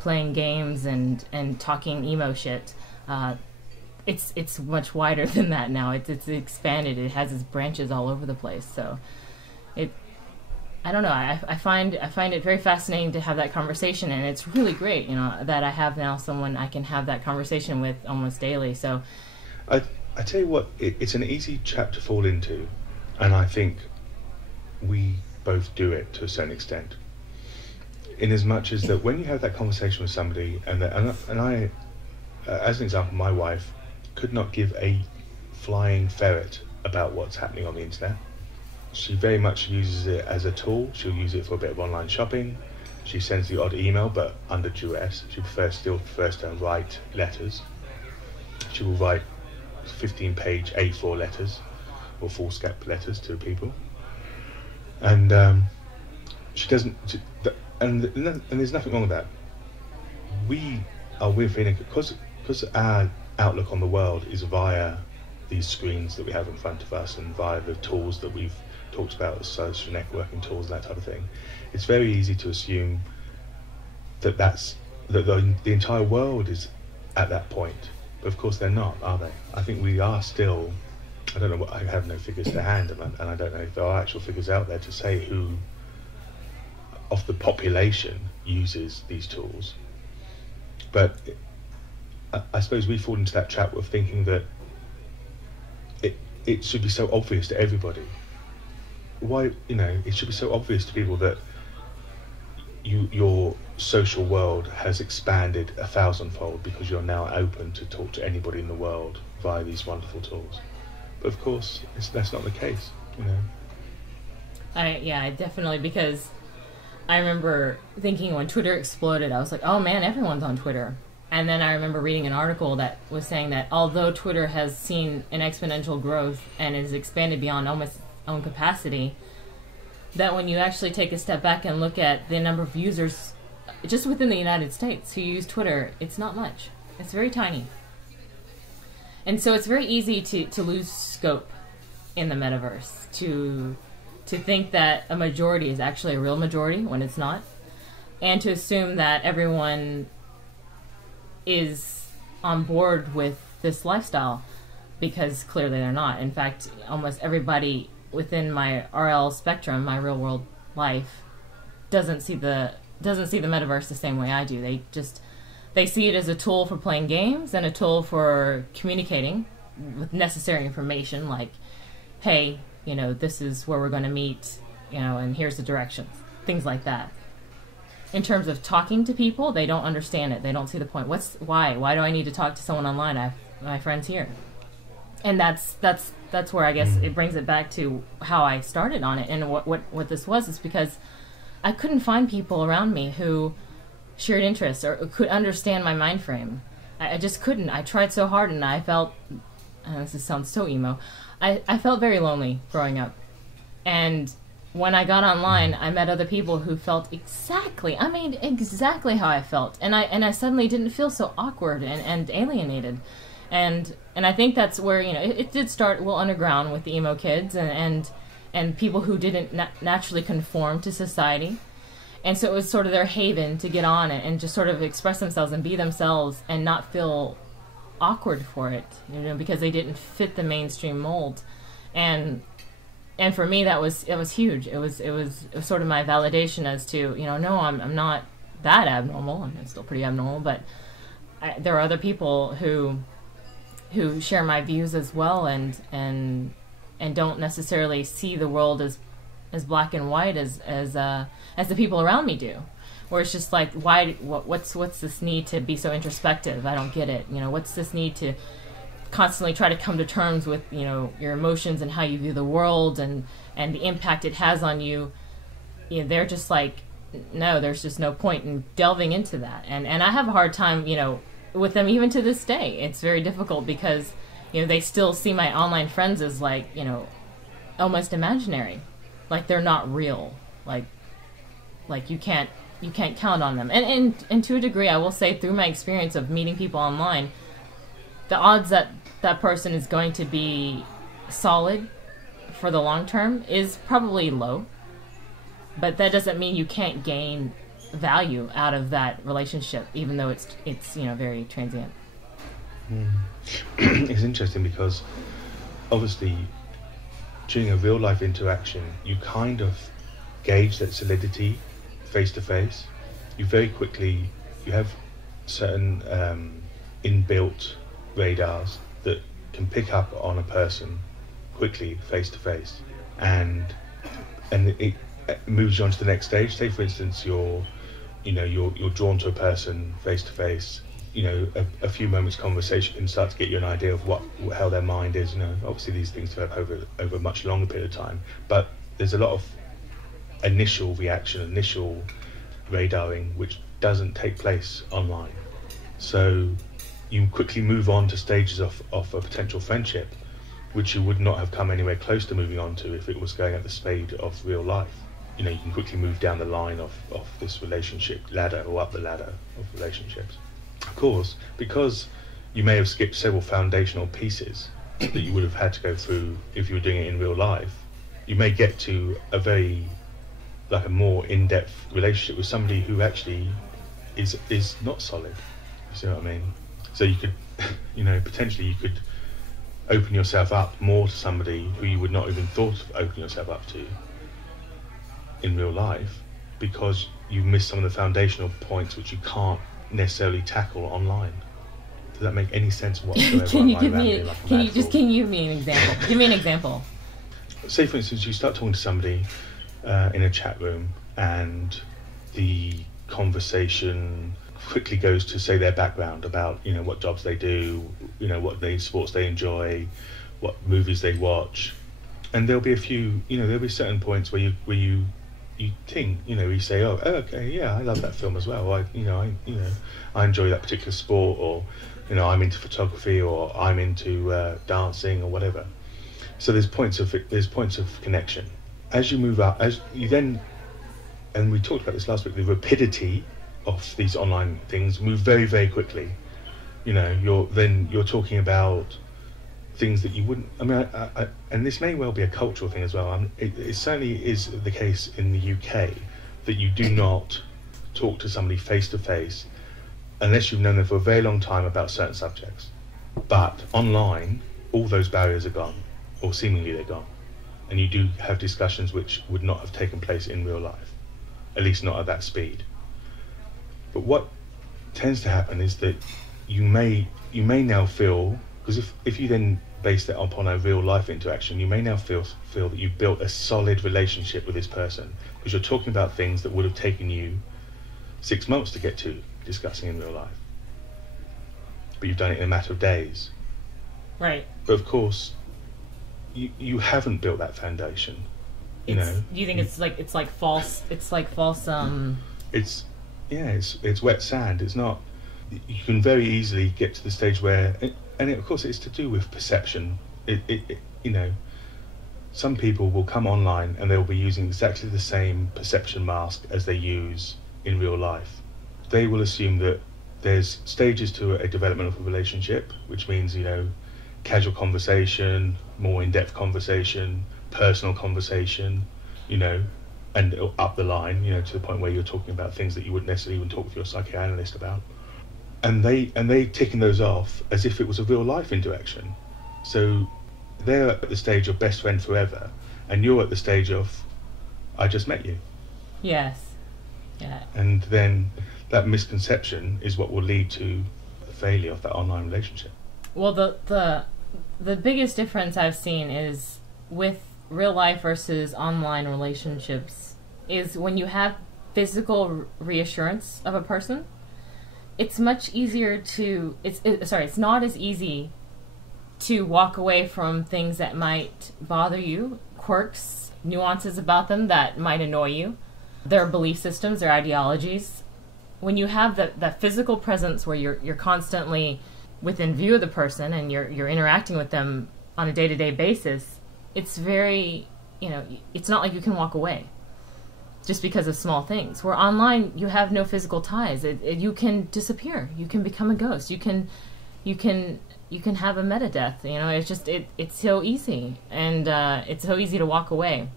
playing games and talking emo shit. It's much wider than that now. It's expanded. It has its branches all over the place. So I don't know. I find it very fascinating to have that conversation, and it's really great, that I have now someone I can have that conversation with almost daily. So I tell you what, it's an easy trap to fall into, and I think we both do it to a certain extent. In as much as that, when you have that conversation with somebody, and I, as an example, my wife could not give a flying ferret about what's happening on the internet. She very much uses it as a tool. She'll use it for a bit of online shopping. She sends the odd email, but under duress. She still prefers to write letters. She will write 15-page A4 letters or foolscap letters to people. And she doesn't... And there's nothing wrong with that. We're feeling... Because our outlook on the world is via these screens that we have in front of us and via the tools that we've talked about, social networking tools and that type of thing, it's very easy to assume that the entire world is at that point. But of course they're not, are they? I think we are still... I don't know, I have no figures to hand, and I don't know if there are actual figures out there to say who of the population uses these tools. But I suppose we fall into that trap of thinking that it should be so obvious to everybody. Why, it should be so obvious to people that your social world has expanded 1,000-fold because you're now open to talk to anybody in the world via these wonderful tools. But of course, that's not the case, Definitely, because I remember thinking when Twitter exploded, I was like, oh man, everyone's on Twitter. And then I remember reading an article that was saying that although Twitter has seen an exponential growth and is expanded beyond almost its own capacity, that when you actually take a step back and look at the number of users just within the United States who use Twitter, it's not much. It's very tiny. And so it's very easy to lose scope in the metaverse, to think that a majority is actually a real majority when it's not, and to assume that everyone is on board with this lifestyle, because clearly they're not. In fact, almost everybody within my RL spectrum, my real world life, doesn't see the metaverse the same way I do. They see it as a tool for playing games and a tool for communicating with necessary information, like, hey, this is where we're going to meet, and here's the directions, things like that. In terms of talking to people, they don't understand it. They don't see the point. Why do I need to talk to someone online? I have my friends here. And that's where I guess it brings it back to how I started on it. And what this was is because I couldn't find people around me who shared interests or could understand my mind frame. I just couldn't. I tried so hard, and I felt, this sounds so emo, I felt very lonely growing up. And when I got online, I met other people who felt exactly how I felt. And I suddenly didn't feel so awkward and alienated. And I think that's where, it did start underground with the emo kids and people who didn't naturally conform to society. And so it was sort of their haven to get on and just sort of express themselves and be themselves and not feel awkward for it, because they didn't fit the mainstream mold. And for me, it was huge. It was sort of my validation as to, no, I'm not that abnormal. I'm still pretty abnormal, but there are other people who share my views as well, and don't necessarily see the world as black and white as the people around me do. Where it's just like, what's this need to be so introspective? I don't get it. What's this need to constantly try to come to terms with, your emotions and how you view the world and the impact it has on you? They're just like, no, there's just no point in delving into that. And I have a hard time, with them even to this day. It's very difficult because, they still see my online friends as like, almost imaginary. Like they're not real. Like you can't count on them. And to a degree, I will say, through my experience of meeting people online, the odds that that person is going to be solid for the long term is probably low. But that doesn't mean you can't gain value out of that relationship, even though it's very transient. It's interesting because obviously during a real life interaction you kind of gauge that solidity face to face. You have certain inbuilt radars that can pick up on a person quickly face to face, and it moves you on to the next stage. Say for instance you're drawn to a person face to face. A few moments conversation can start to get you an idea of how their mind is. Obviously these things develop over a much longer period of time, but there's a lot of initial reaction, initial radaring, which doesn't take place online. So you quickly move on to stages of a potential friendship, which you would not have come anywhere close to moving on to if it was going at the speed of real life. You can quickly move down the line of this relationship ladder, or up the ladder of relationships. Of course, because you may have skipped several foundational pieces that you would have had to go through if you were doing it in real life, you may get to a more in-depth relationship with somebody who actually is not solid. You see what I mean? So you could, potentially you could open yourself up more to somebody who you would not even thought of opening yourself up to in real life, because you've missed some of the foundational points which you can't necessarily tackle online. Does that make any sense whatsoever? Can you give me an example? Give me an example. Say for instance you start talking to somebody in a chat room, and the conversation quickly goes to say their background about what jobs they do, what sports they enjoy, what movies they watch, and there'll be certain points where you think, you say, oh okay, yeah, I love that film as well, I enjoy that particular sport, or I'm into photography, or I'm into dancing, or whatever. So there's points of connection. As you move up, as you then, and we talked about this last week, the rapidity of these online things move very, very quickly. You're talking about things that you wouldn't. I mean, and this may well be a cultural thing as well. It certainly is the case in the UK that you do not talk to somebody face to face unless you've known them for a very long time about certain subjects. But online, all those barriers are gone, or seemingly they're gone, and you do have discussions which would not have taken place in real life, at least not at that speed. But what tends to happen is that you may now feel, because if you then base that upon a real life interaction, you may now feel that you've built a solid relationship with this person, because you're talking about things that would have taken you 6 months to get to discussing in real life, but you've done it in a matter of days. Right. But of course you haven't built that foundation. Do you think it's like false it's wet sand. It's not. You can very easily get to the stage where, of course it's to do with perception. Some people will come online and they'll be using exactly the same perception mask as they use in real life. They will assume that there's stages to a development of a relationship, which means casual conversation, more in-depth conversation, personal conversation, and up the line, to the point where you're talking about things that you wouldn't necessarily even talk with your psychoanalyst about. And they ticking those off as if it was a real life interaction. So they're at the stage of best friend forever, and you're at the stage of I just met you. Yes. Yeah. And then that misconception is what will lead to the failure of that online relationship. Well, the biggest difference I've seen is with real life versus online relationships is when you have physical reassurance of a person, it's much easier to it's not as easy to walk away from things that might bother you, quirks, nuances about them that might annoy you, their belief systems, their ideologies. When you have that physical presence where you're constantly within view of the person and you're interacting with them on a day-to-day basis, it's very, it's not like you can walk away just because of small things. Where online, you have no physical ties. You can disappear. You can become a ghost. You can have a meta death. It's just it's so easy, and it's so easy to walk away.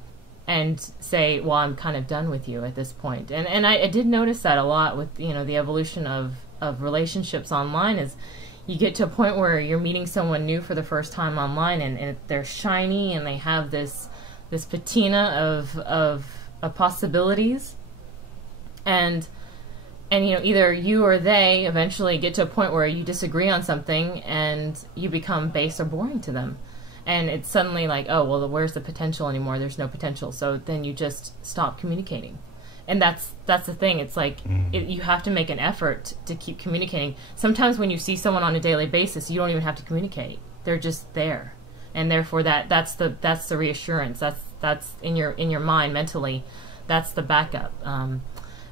and say, well, I'm kind of done with you at this point. And I did notice that a lot with, you know, the evolution of relationships online. Is you get to a point where you're meeting someone new for the first time online, and they're shiny and they have this patina of possibilities, and you know, either you or they eventually get to a point where you disagree on something and you become base or boring to them. And it's suddenly like, oh, well, where's the potential anymore? There's no potential. So then you just stop communicating. And that's the thing. It's like you have to make an effort to keep communicating. Sometimes when you see someone on a daily basis, you don't even have to communicate. They're just there. And therefore that's the reassurance. That's in your mind mentally. That's the backup.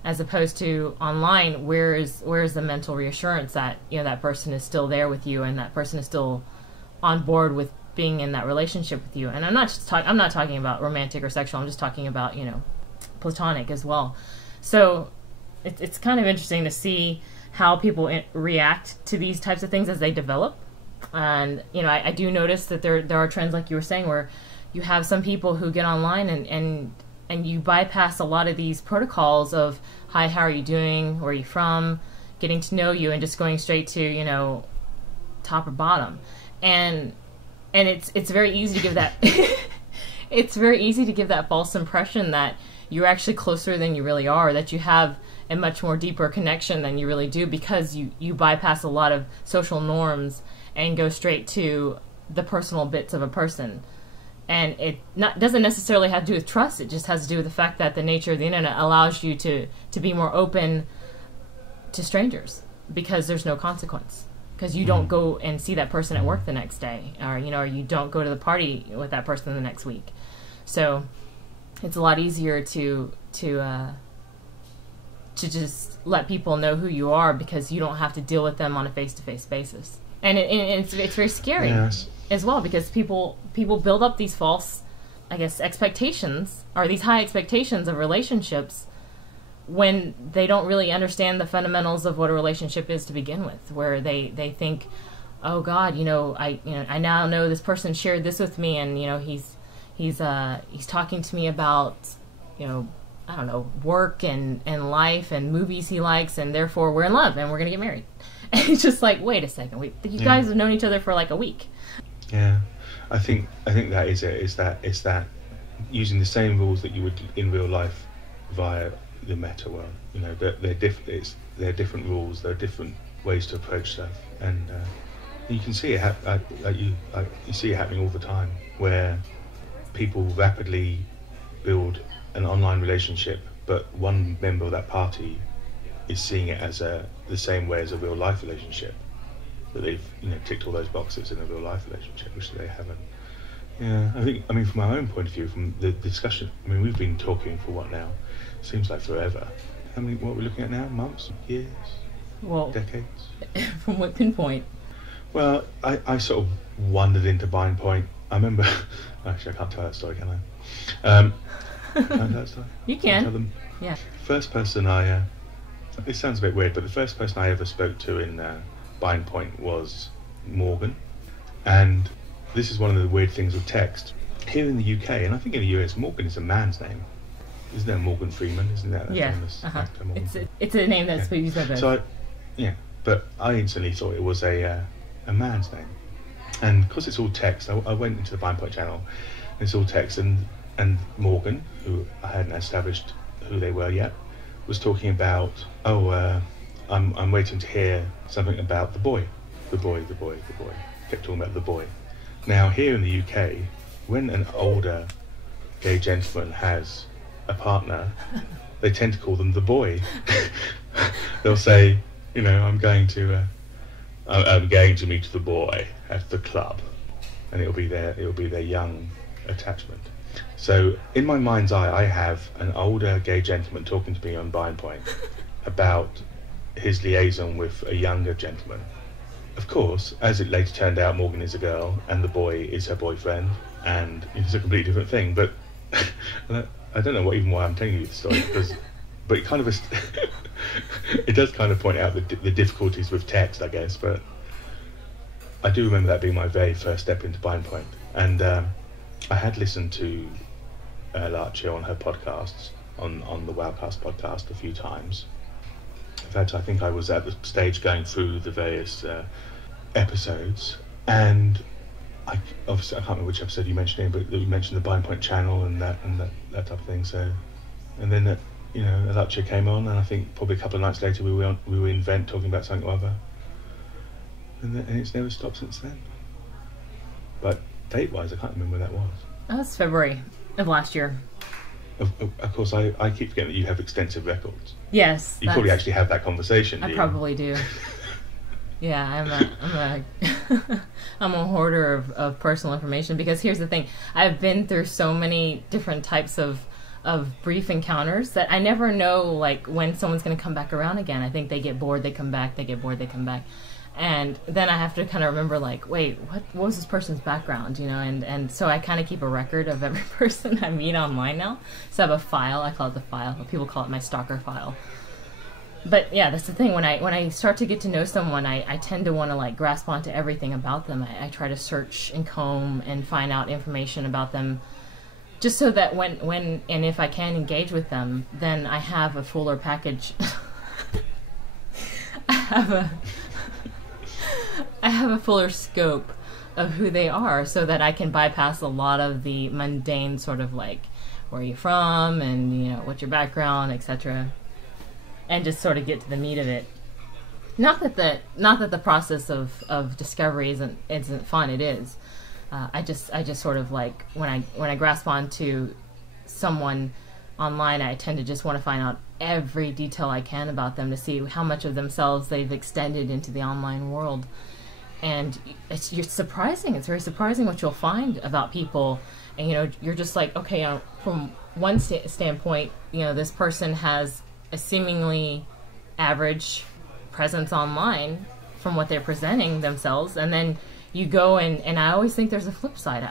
As opposed to online, where is the mental reassurance that, you know, that person is still there with you and that person is still on board with being in that relationship with you. And I'm not talking about romantic or sexual. I'm just talking about, you know, platonic as well. So it's kind of interesting to see how people react to these types of things as they develop. And, you know, I do notice that there are trends, like you were saying, where you have some people who get online and you bypass a lot of these protocols of, hi, how are you doing, where are you from, getting to know you, and just going straight to, you know, top or bottom. And it's very easy to give that it's very easy to give that false impression that you're actually closer than you really are, that you have a much more deeper connection than you really do, because you bypass a lot of social norms and go straight to the personal bits of a person. And it doesn't necessarily have to do with trust. It just has to do with the fact that the nature of the internet allows you to be more open to strangers, because there's no consequence. Because you don't go and see that person at work the next day, or, you know, or you don't go to the party with that person the next week. So it's a lot easier to just let people know who you are, because you don't have to deal with them on a face-to-face basis. And it's very scary. Yes. As well, because people build up these false, I guess, expectations, or these high expectations of relationships, when they don't really understand the fundamentals of what a relationship is to begin with, where they think, oh God, I now know this person shared this with me, and, you know, he's talking to me about, you know, I don't know, work and life and movies he likes, and therefore we're in love and we're gonna get married. And it's just like, wait a second, you guys have known each other for like a week. Yeah, I think that is it. Is that using the same rules that you would in real life via the meta world? You know, they're different. They're different rules. There are different ways to approach stuff, and you can see it. You see it happening all the time, where people rapidly build an online relationship, but one member of that party is seeing it as the same way as a real life relationship. That they've, you know, ticked all those boxes in a real life relationship, which they haven't. Yeah, I mean, from our own point of view, from the discussion, I mean, we've been talking for what now? Seems like forever. What are we looking at now? Months? Years? Well, decades? From what pinpoint? Well, I sort of wandered into Bind Point. I remember, actually I can't tell that story, can I? Can I tell that story? You can. Yeah. First person it sounds a bit weird, but the first person I ever spoke to in Bind Point was Morgan. And this is one of the weird things with text. Here in the UK, and I think in the US, Morgan is a man's name. Isn't there Morgan Freeman? Isn't that famous actor, Morgan? It's a name that's used by both. So but I instantly thought it was a man's name. And because it's all text, I went into the Bind Point channel, and it's all text, and Morgan, who I hadn't established who they were yet, was talking about, I'm waiting to hear something about the boy. Kept talking about the boy. Now, here in the UK, when an older gay gentleman has a partner, they tend to call them the boy. They'll say, you know, I'm going to meet the boy at the club, and it'll be their young attachment. So in my mind's eye, I have an older gay gentleman talking to me on Bind Point about his liaison with a younger gentleman. Of course, as it later turned out, Morgan is a girl and the boy is her boyfriend, and it's a completely different thing. But I don't know why I'm telling you this story, but it kind of it does kind of point out the difficulties with text, I guess. But I do remember that being my very first step into Bind Point, and I had listened to ElJeppy on her podcasts, on the Wowcast podcast a few times. In fact, I think I was at the stage going through the various episodes, and I can't remember which episode you mentioned, but you mentioned the Blind Point channel and that type of thing. So, and then ElJeppy came on, and I think probably a couple of nights later we were in Vent talking about something or other, and it's never stopped since then. But date-wise, I can't remember when that was. That was February of last year. Of course, I keep forgetting that you have extensive records. Yes, you probably actually have that conversation. I probably do. Yeah, I'm a hoarder of personal information, because here's the thing: I've been through so many different types of brief encounters that I never know, like, when someone's going to come back around again. I think they get bored, they come back, they get bored, they come back. And then I have to kind of remember, like, wait, what was this person's background, and so I kind of keep a record of every person I meet online now. So I have a file, I call it the file. People call it my stalker file. But yeah, that's the thing. When I start to get to know someone, I tend to want to, like, grasp onto everything about them. I try to search and comb and find out information about them, just so that when and if I can engage with them, then I have a fuller package. I have a fuller scope of who they are, so that I can bypass a lot of the mundane sort of, like, where are you from, and what's your background, etc., and just sort of get to the meat of it. Not that the process of discovery isn't fun. It is. I just sort of, like, when I grasp onto someone online, I tend to just want to find out every detail I can about them, to see how much of themselves they've extended into the online world. And it's surprising. It's very surprising what you'll find about people. And you're just like, okay, from one standpoint, this person has a seemingly average presence online from what they're presenting themselves, and then you go and I always think there's a flip side.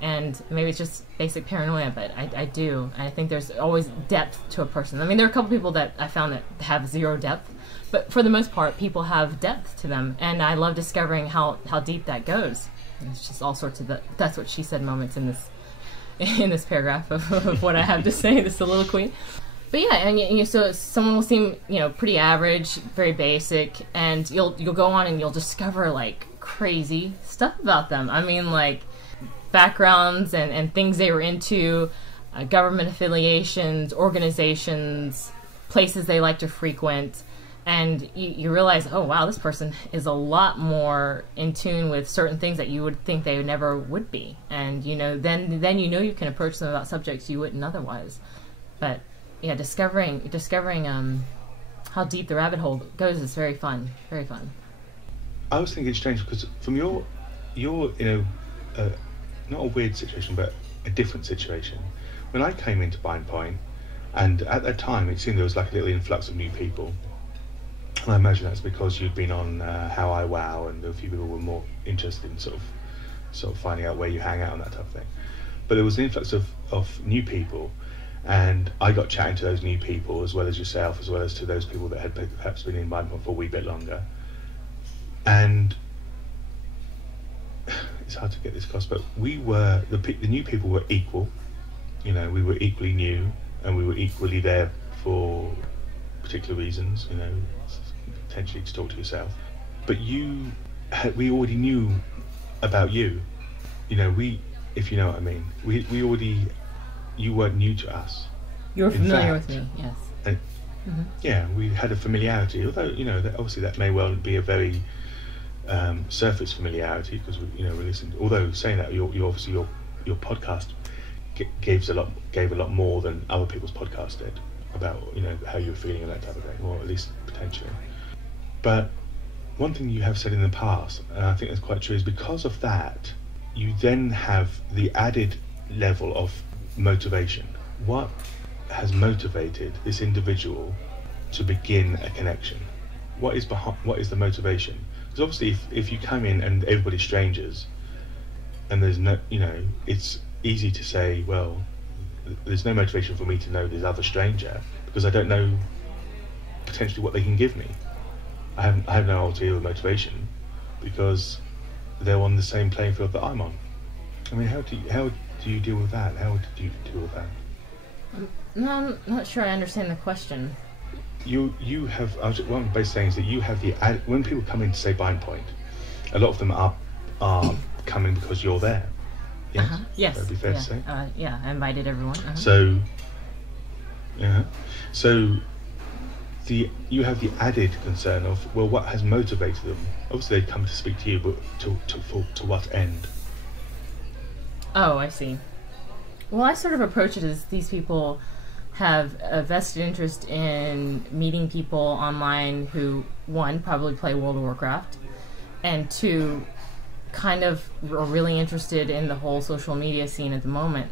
And maybe it's just basic paranoia, but I do. I think there's always depth to a person. I mean, there are a couple people that I found that have zero depth, but for the most part, people have depth to them, and I love discovering how deep that goes. It's just all sorts of that's what she said moments in this paragraph of what I have to say, the soliloquy. But yeah, and so someone will seem pretty average, very basic, and you'll go on and you'll discover, like, crazy stuff about them. I mean, like, backgrounds and things they were into, government affiliations, organizations, places they like to frequent, and you realize, oh wow, this person is a lot more in tune with certain things that you would think they never would be, and then you can approach them about subjects you wouldn't otherwise. But yeah, discovering how deep the rabbit hole goes is very fun, very fun. I was thinking it's strange because from your not a weird situation, but a different situation. When I came into Blind Point, and at that time it seemed there was like a little influx of new people, and I imagine that's because you'd been on How I Wow, and a few people were more interested in sort of finding out where you hang out and that type of thing. But there was an influx of new people, and I got chatting to those new people, as well as yourself, as well as to those people that had perhaps been in Blind Point for a wee bit longer. And it's hard to get this across, but we were the new people were equal. We were equally new, and we were equally there for particular reasons. Potentially to talk to yourself. But we already knew about you. If you know what I mean. We already. You weren't new to us. You were familiar with me, yes. And, yeah, we had a familiarity. Although obviously that may well be a very surface familiarity, because we listened. Although saying that, your podcast gave a lot more than other people's podcasts did about how you were feeling and that type of thing, or at least potentially. But one thing you have said in the past, and I think that's quite true, is because of that, you then have the added level of motivation. What has motivated this individual to begin a connection? What is the motivation? Because obviously if you come in and everybody's strangers, and there's no, it's easy to say, well, there's no motivation for me to know this other stranger, because I don't know potentially what they can give me. I have no ulterior motivation, because they're on the same playing field that I'm on. I mean, how do you deal with that? How did you deal with that? No, I'm not sure I understand the question. You have, what I'm basically saying is that you have when people come in to say Bind Point, a lot of them are coming because you're there. Yes? Yes. That'd be fair to say. Yeah, I invited everyone. So, so you have the added concern of, well, what has motivated them? Obviously, they'd come to speak to you, but to what end? Oh, I see. Well, I sort of approach it as these people have a vested interest in meeting people online who, one, probably play World of Warcraft, and two, kind of are really interested in the whole social media scene at the moment.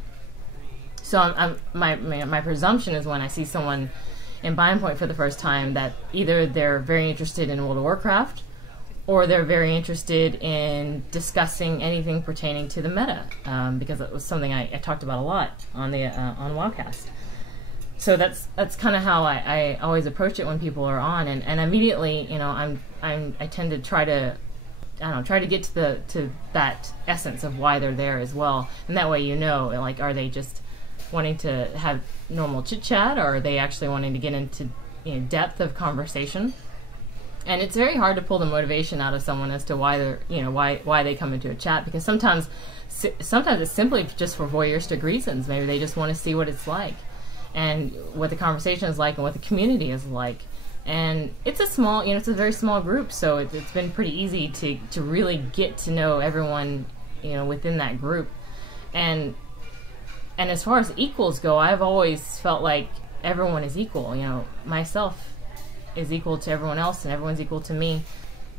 So my presumption is when I see someone in Bind Point for the first time that either they're very interested in World of Warcraft or they're very interested in discussing anything pertaining to the meta, because it was something I talked about a lot on the on Wildcast. So that's kind of how I always approach it when people are on, and immediately, you know, I tend to try to get to that essence of why they're there as well, and that way, you know, like, are they just wanting to have normal chit chat, or are they actually wanting to get into, you know, depth of conversation? And it's very hard to pull the motivation out of someone as to why they're, you know, why they come into a chat, because sometimes it's simply just for voyeuristic reasons. Maybe they just want to see what it's like and what the conversation is like and what the community is like. And it's a small, you know, it's a very small group, so it's been pretty easy to really get to know everyone, you know, within that group. And as far as equals go, I've always felt like everyone is equal. You know, myself is equal to everyone else, and everyone's equal to me.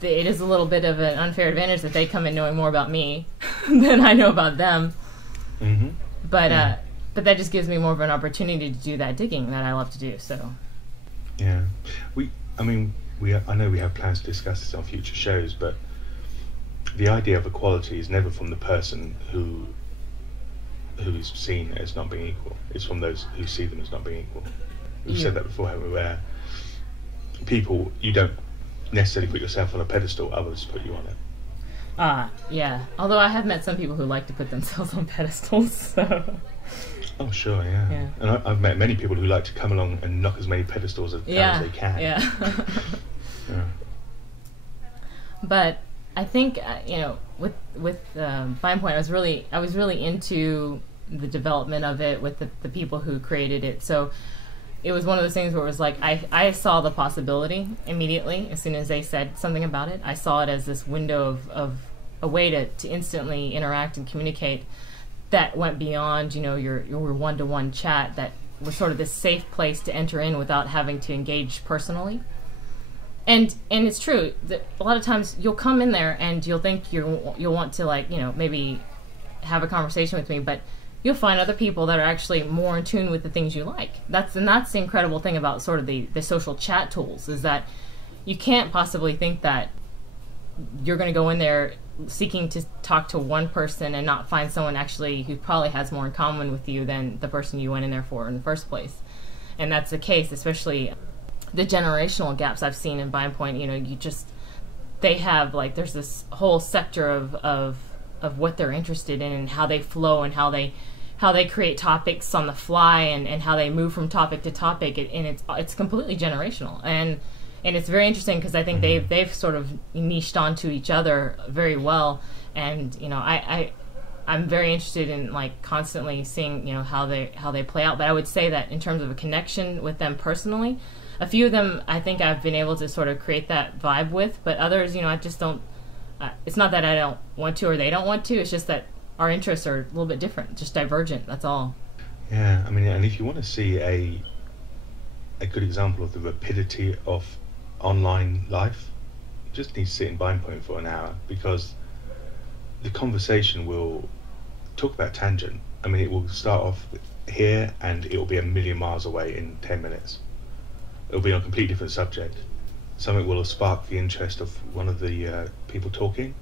It is a little bit of an unfair advantage that they come in knowing more about me than I know about them. Mm-hmm. But that just gives me more of an opportunity to do that digging that I love to do. So. Yeah, I know we have plans to discuss this on future shows, but the idea of equality is never from the person who is seen as not being equal. It's from those who see them as not being equal. We've said that before, haven't we? Where people, you don't necessarily put yourself on a pedestal, others put you on it. Yeah. Although I have met some people who like to put themselves on pedestals, so. Oh, sure, yeah. And I've met many people who like to come along and knock as many pedestals down as they can. Yeah. Yeah. But I think, you know, with Bind Point, I was really into the development of it with the people who created it. So it was one of those things where it was like, I saw the possibility immediately as soon as they said something about it. I saw it as this window of a way to instantly interact and communicate that went beyond, you know, your one-to-one chat, that was sort of this safe place to enter in without having to engage personally. And it's true that a lot of times you'll come in there and you'll think you'll want to, like, you know, maybe have a conversation with me, but you'll find other people that are actually more in tune with the things you like. That's the incredible thing about sort of the social chat tools, is that you can't possibly think that you're going to go in there seeking to talk to one person and not find someone actually who probably has more in common with you than the person you went in there for in the first place. And that's the case, especially the generational gaps I've seen in Bind Point. You know, they have, like, there's this whole sector of what they're interested in and how they flow and how they create topics on the fly and how they move from topic to topic, and it's completely generational. And it's very interesting because I think they've sort of niched onto each other very well, and, you know, I'm very interested in, like, constantly seeing, you know, how they play out. But I would say that in terms of a connection with them personally, a few of them I think I've been able to sort of create that vibe with, but others, you know, I just don't. It's not that I don't want to or they don't want to. It's just that our interests are a little bit different, just divergent. That's all. Yeah, I mean, and if you want to see a good example of the rapidity of online life, you just need to sit in Bind Point for an hour, because the conversation will talk about tangent. I mean, it will start off here and it will be a million miles away in 10 minutes. It'll be on a completely different subject. Something will have sparked the interest of one of the people talking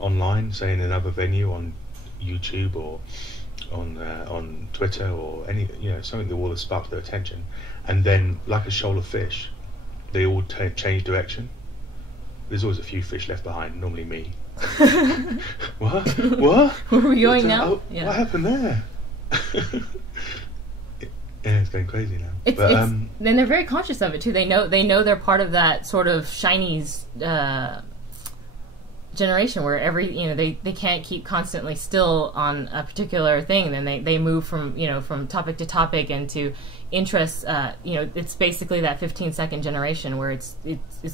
online, say in another venue on YouTube or on Twitter or any, you know, something that will have sparked their attention, and then, like a shoal of fish, they all change direction. There's always a few fish left behind, normally me. What? What? Where are we going now? Oh, Yeah. What happened there? Yeah, it's going crazy now. Then they're very conscious of it too. They know they're part of that sort of shinies generation where they can't keep constantly still on a particular thing. Then they move from topic to topic and to interests. It's basically that 15-second generation where it's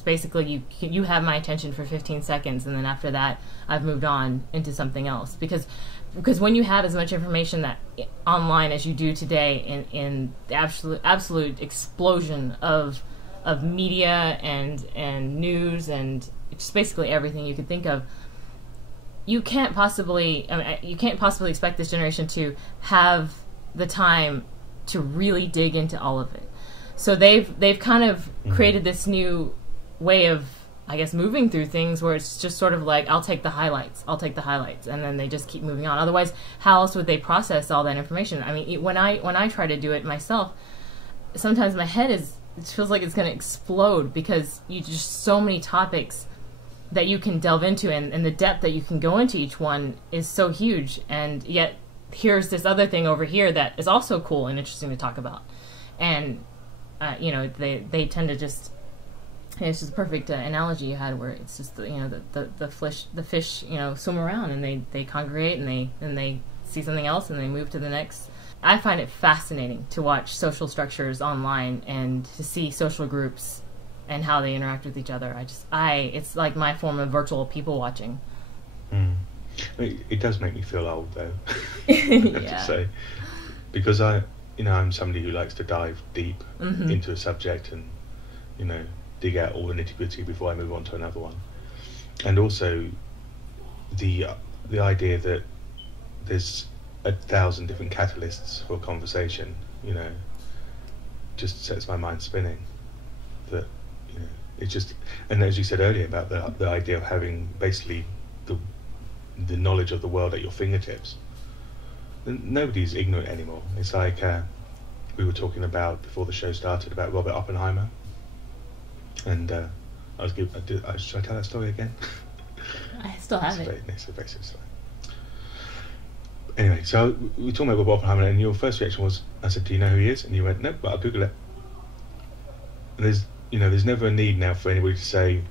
basically you have my attention for 15 seconds and then after that I've moved on into something else because when you have as much information that online as you do today in the absolute explosion of media and news and just basically everything you could think of, you can't possibly expect this generation to have the time to really dig into all of it. So they've kind of created this new way of, I guess, moving through things where it's just sort of like, I'll take the highlights, and then they just keep moving on. Otherwise, how else would they process all that information? I mean, when I try to do it myself, sometimes my head it feels like it's going to explode because you just so many topics that you can delve into and the depth that you can go into each one is so huge, and yet here's this other thing over here that is also cool and interesting to talk about. And they tend to just, it's just a perfect analogy you had where it's just the fish swim around and they congregate and they see something else and they move to the next. I find it fascinating to watch social structures online and to see social groups and how they interact with each other. It's like my form of virtual people watching. It does make me feel old, though. I have to say, because I'm somebody who likes to dive deep into a subject and dig out all the nitty-gritty before I move on to another one. And also the idea that there's 1,000 different catalysts for a conversation, just sets my mind spinning. That it's just, and as you said earlier about the idea of having basically the knowledge of the world at your fingertips. Nobody's ignorant anymore. It's like we were talking about before the show started about Robert Oppenheimer, and should I tell that story again? I still have it. It's a very simple story. Anyway, so we were talking about Robert Oppenheimer, and your first reaction was, I said, "Do you know who he is?" And you went, "Nope, but I'll Google it." And there's never a need now for anybody to say,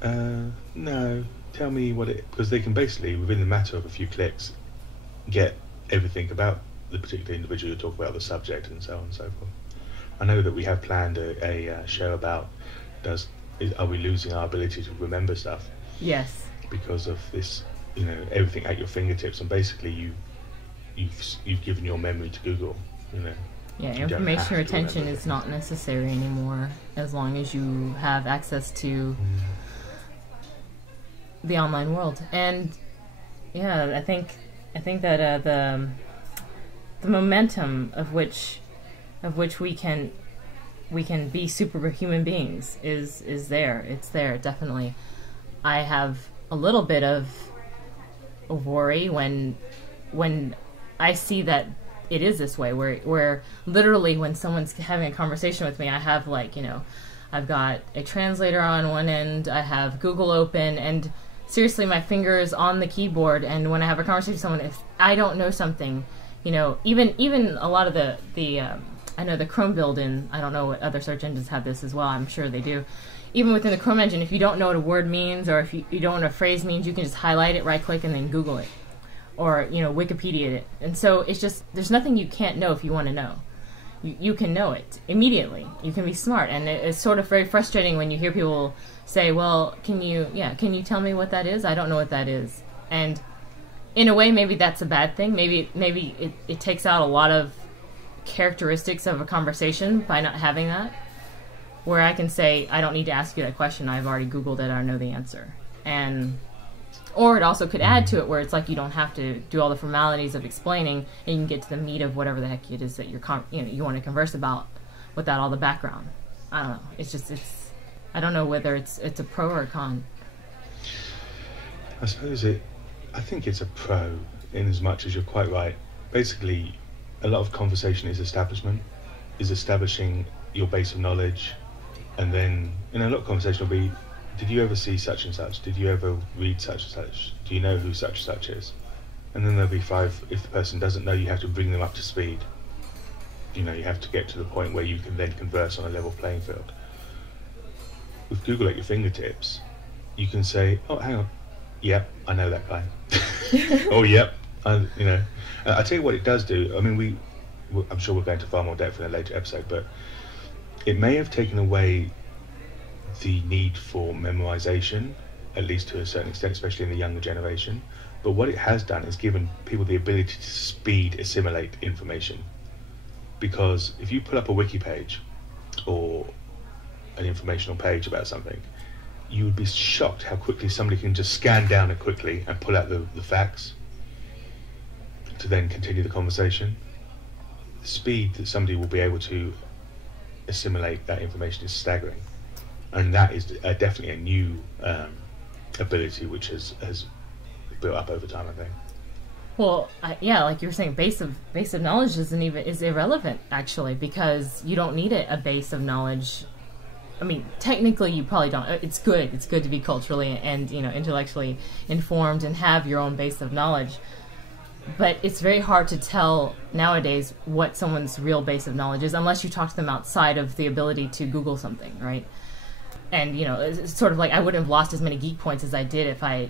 "No, tell me what it," because they can basically, within the matter of a few clicks, get everything about the particular individual you're talking about, the subject, and so on and so forth. I know that we have planned a show about are we losing our ability to remember stuff? Yes. Because of this, everything at your fingertips, and basically you've given your memory to Google, Yeah, information retention is not necessary anymore as long as you have access to the online world. And yeah, I think that the momentum of which we can be superhuman beings is there. It's there, definitely. I have a little bit of worry when I see that it is this way, where literally when someone's having a conversation with me, I have I've got a translator on one end, I have Google open, and seriously, my finger is on the keyboard, and when I have a conversation with someone, if I don't know something, even a lot of the I know the Chrome build-in, I don't know what other search engines have this as well, I'm sure they do. Even within the Chrome engine, if you don't know what a word means, or if you don't know what a phrase means, you can just highlight it, right-click, and then Google it. Or, Wikipedia it. And so it's just, there's nothing you can't know if you want to know. You can know it immediately. You can be smart. And it's sort of very frustrating when you hear people say, well, can you tell me what that is? I don't know what that is. And in a way, maybe that's a bad thing. Maybe it takes out a lot of characteristics of a conversation by not having that. Where I can say, I don't need to ask you that question. I've already Googled it. I know the answer. Or it also could add to it where it's like you don't have to do all the formalities of explaining, and you can get to the meat of whatever the heck it is that you want to converse about without all the background. I don't know. I don't know whether it's a pro or a con. I think it's a pro in as much as you're quite right. Basically, a lot of conversation is establishing your base of knowledge, and then a lot of conversation will be did you ever see such and such? Did you ever read such and such? Do you know who such and such is? And then there'll be 5. If the person doesn't know, you have to bring them up to speed. You know, you have to get to the point where you can then converse on a level playing field. With Google at your fingertips, you can say, oh, hang on, yep, I know that guy. Oh, yep, I tell you what it does do. I mean, I'm sure we'll go into far more depth in a later episode, but it may have taken away the need for memorization, at least to a certain extent, especially in the younger generation. But what it has done is given people the ability to speed assimilate information. Because if you pull up a wiki page or an informational page about something, you would be shocked how quickly somebody can just scan down it quickly and pull out the facts to then continue the conversation. The speed that somebody will be able to assimilate that information is staggering, and that is definitely a new ability which has built up over time, I think. Well, yeah, like you were saying, base of knowledge is irrelevant, actually, because you don't need a base of knowledge. I mean, technically, you probably don't. It's good. It's good to be culturally and intellectually informed and have your own base of knowledge. But it's very hard to tell nowadays what someone's real base of knowledge is unless you talk to them outside of the ability to Google something, right? And it's sort of like I wouldn't have lost as many geek points as I did if I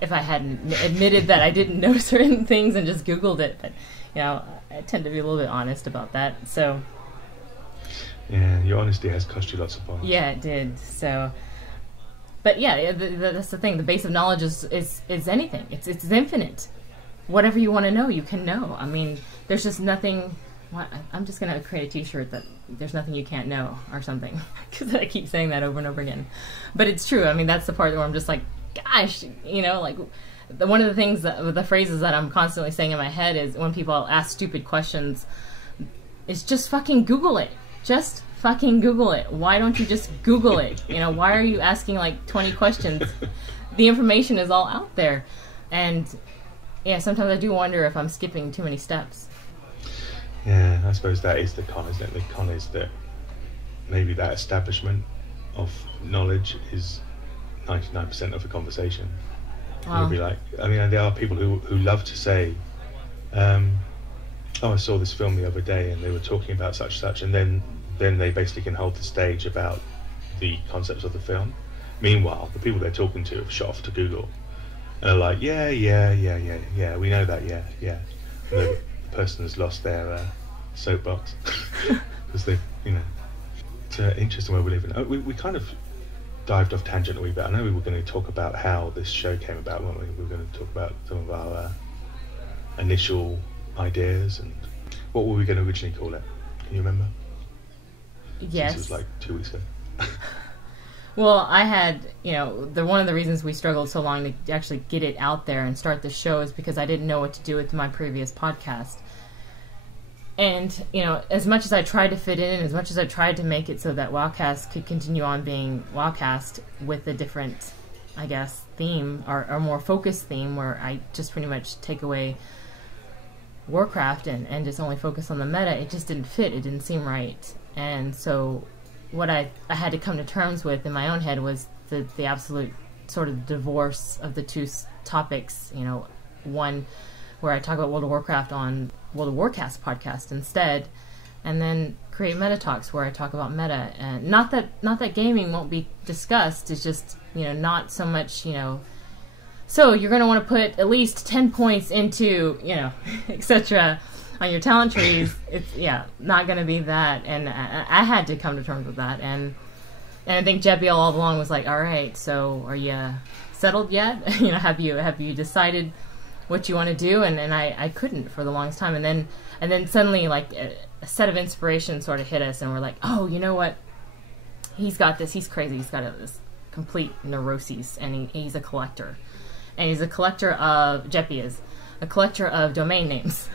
hadn't admitted that I didn't know certain things and just Googled it. But I tend to be a little bit honest about that. So yeah, your honesty has cost you lots of points. Yeah, it did. So, but yeah, that's the thing. The base of knowledge is anything. It's infinite. Whatever you want to know, you can know. I mean, there's just nothing. I'm just gonna create a T-shirt that there's nothing you can't know or something, because I keep saying that over and over again. But it's true. I mean, that's the part where I'm just like, gosh, like one of the things the phrases that I'm constantly saying in my head is when people ask stupid questions, is just fucking Google it. Just fucking Google it. Why don't you just Google it? Why are you asking like 20 questions? The information is all out there. And yeah, sometimes I do wonder if I'm skipping too many steps. Yeah, I suppose that is the con, isn't it? The con is that maybe that establishment of knowledge is 99% of the conversation. Wow. You'll be like, I mean, there are people who love to say, oh, I saw this film the other day and they were talking about such, and then they basically can hold the stage about the concepts of the film. Meanwhile, the people they're talking to have shot off to Google and are like, yeah, we know that, yeah. And the person has lost their soapbox because they, it's an interesting way we live in. We kind of dived off tangent a wee bit. I know we were going to talk about how this show came about, weren't we? We were going to talk about some of our initial ideas and what were we going to originally call it? Can you remember? Yes. This was like 2 weeks ago. Well, I had, one of the reasons we struggled so long to actually get it out there and start the show is because I didn't know what to do with my previous podcast. And, as much as I tried to fit in, as much as I tried to make it so that Wildcast could continue on being Wildcast with a different, I guess, theme, or more focused theme, where I just pretty much take away Warcraft and just only focus on the meta, it just didn't fit. It didn't seem right. And so what I had to come to terms with in my own head was the absolute sort of divorce of the two topics. One where I talk about World of Warcraft on World of Warcast podcast instead, and then create Metatalks where I talk about meta. And not that gaming won't be discussed. It's just not so much So you're going to want to put at least 10 points into etc. on your talent trees. It's not going to be that. And I had to come to terms with that. And I think JeppY all along was like, all right, so are you settled yet? Have you decided what you want to do? And I couldn't for the longest time. And then suddenly like a set of inspiration sort of hit us, and we're like, oh, you know what? He's got this. He's crazy. He's got this complete neuroses, and he's a collector. And he's a collector of, JeppY is a collector of domain names.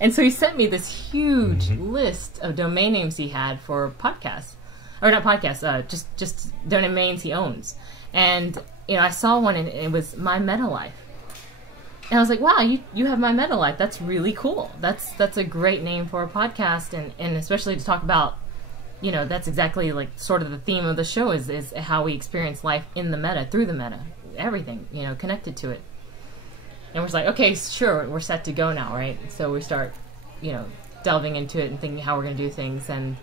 And so he sent me this huge list of domain names he had for podcasts. Or not podcasts, just domains he owns. And, I saw one and it was My Meta Life. And I was like, wow, you have My Meta Life. That's really cool. That's a great name for a podcast, and especially to talk about that's exactly like sort of the theme of the show is how we experience life in the meta, through the meta, everything, connected to it. And we're just like, okay, sure, we're set to go now, right? So we start, delving into it and thinking how we're going to do things. And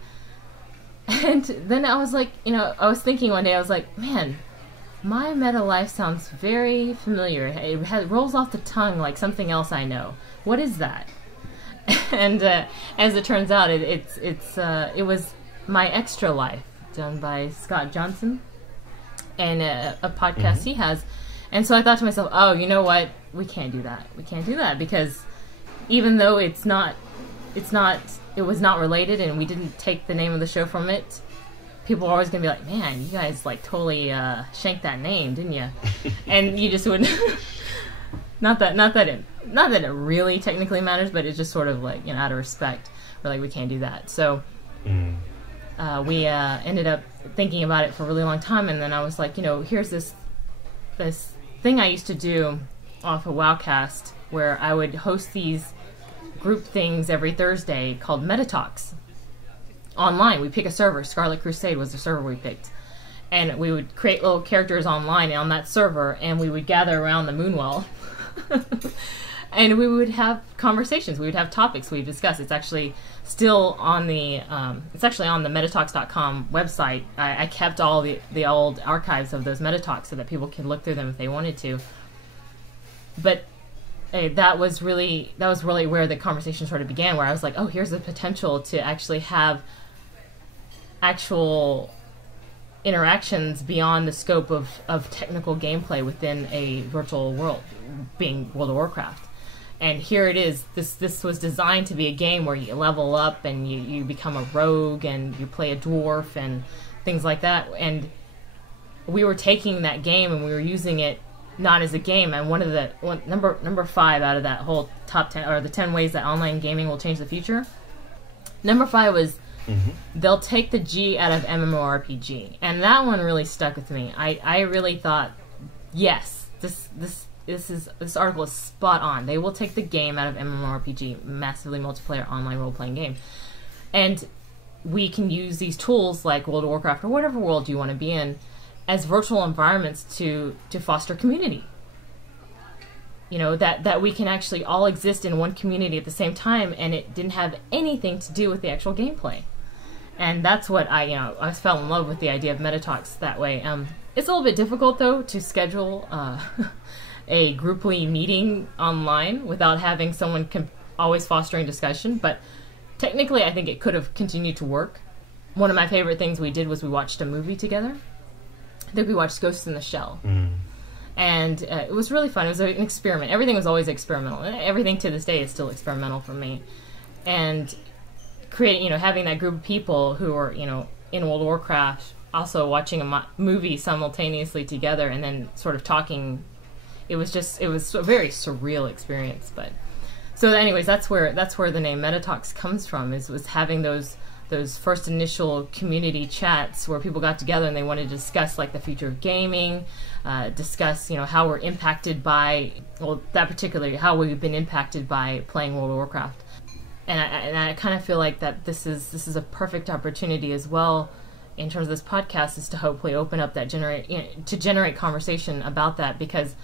then I was like, I was thinking one day, I was like, man, my meta life sounds very familiar. It rolls off the tongue like something else I know. What is that? And as it turns out, it was My Extra Life, done by Scott Johnson, and a podcast he has. And so I thought to myself, oh, you know what? We can't do that. We can't do that, because even though it was not related, and we didn't take the name of the show from it, people are always going to be like, man, you guys like totally shanked that name, didn't you? And you just wouldn't. not that it really technically matters, but it's just sort of like, out of respect, we're like, we can't do that. So we ended up thinking about it for a really long time, and then I was like, here's this thing I used to do off of Wowcast, where I would host these group things every Thursday called Metatalks. Online, we pick a server. Scarlet Crusade was the server we picked. And we would create little characters online on that server, and we would gather around the Moonwell. And we would have conversations. We would have topics we discuss. It's actually still on the Metatalks.com website. I kept all the old archives of those Metatalks so that people can look through them if they wanted to. But that was really where the conversation sort of began, where I was like, oh, here's the potential to actually have actual interactions beyond the scope of technical gameplay within a virtual world, being World of Warcraft. And here it is. This was designed to be a game where you level up and you become a rogue and you play a dwarf and things like that. And we were taking that game and we were using it not as a game. And number 5 out of that whole top 10, or the 10 ways that online gaming will change the future. Number 5 was they'll take the G out of MMORPG, and that one really stuck with me. I really thought, yes, this article is spot on. They will take the game out of MMORPG, massively multiplayer online role-playing game, and we can use these tools like World of Warcraft or whatever world you want to be in as virtual environments to foster community. That we can actually all exist in one community at the same time, and it didn't have anything to do with the actual gameplay. And that's what I fell in love with the idea of Metatalks that way. It's a little bit difficult, though, to schedule a grouply meeting online without having someone always fostering discussion, but technically I think it could have continued to work. One of my favorite things we did was we watched a movie together. I think we watched Ghost in the Shell. And it was really fun. It was an experiment. Everything was always experimental. Everything to this day is still experimental for me. And having that group of people who are, in World of Warcraft, also watching a movie simultaneously together and then sort of talking. It was a very surreal experience. But so anyways, that's where the name Metatalks comes from, was having those first initial community chats where people got together and they wanted to discuss like the future of gaming, discuss how we're impacted by, how we've been impacted by playing World of Warcraft. And I kind of feel like that this is a perfect opportunity as well in terms of this podcast, is to hopefully open up that generate conversation about that, because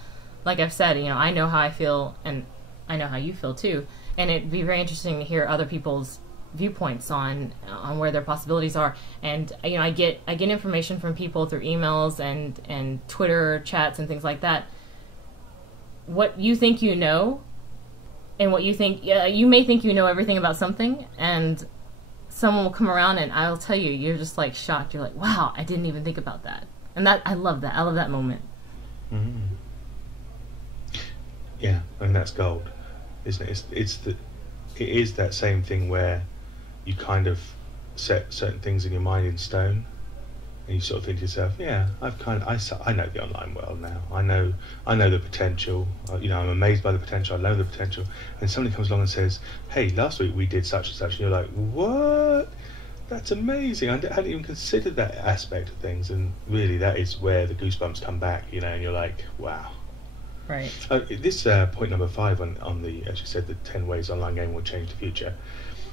like I've said, I know how I feel and I know how you feel too, and it'd be very interesting to hear other people's viewpoints on where their possibilities are. And I get information from people through emails and Twitter chats and things like that. What you think you know, and what you think, you may think you know everything about something, and someone will come around and I'll tell you, you're just like shocked. You're like, wow, I didn't even think about that. And I love that. I love that moment. Yeah, and that's gold, isn't it? It is that same thing where you kind of set certain things in your mind in stone, and you sort of think to yourself, yeah, I know the online world now. I know the potential. I'm amazed by the potential. I know the potential. And somebody comes along and says, hey, last week we did such and such, and you're like, what? That's amazing. I hadn't even considered that aspect of things. And really, that is where the goosebumps come back, and you're like, wow. Right. This point number 5 on the, as you said, the 10 ways online game will change the future.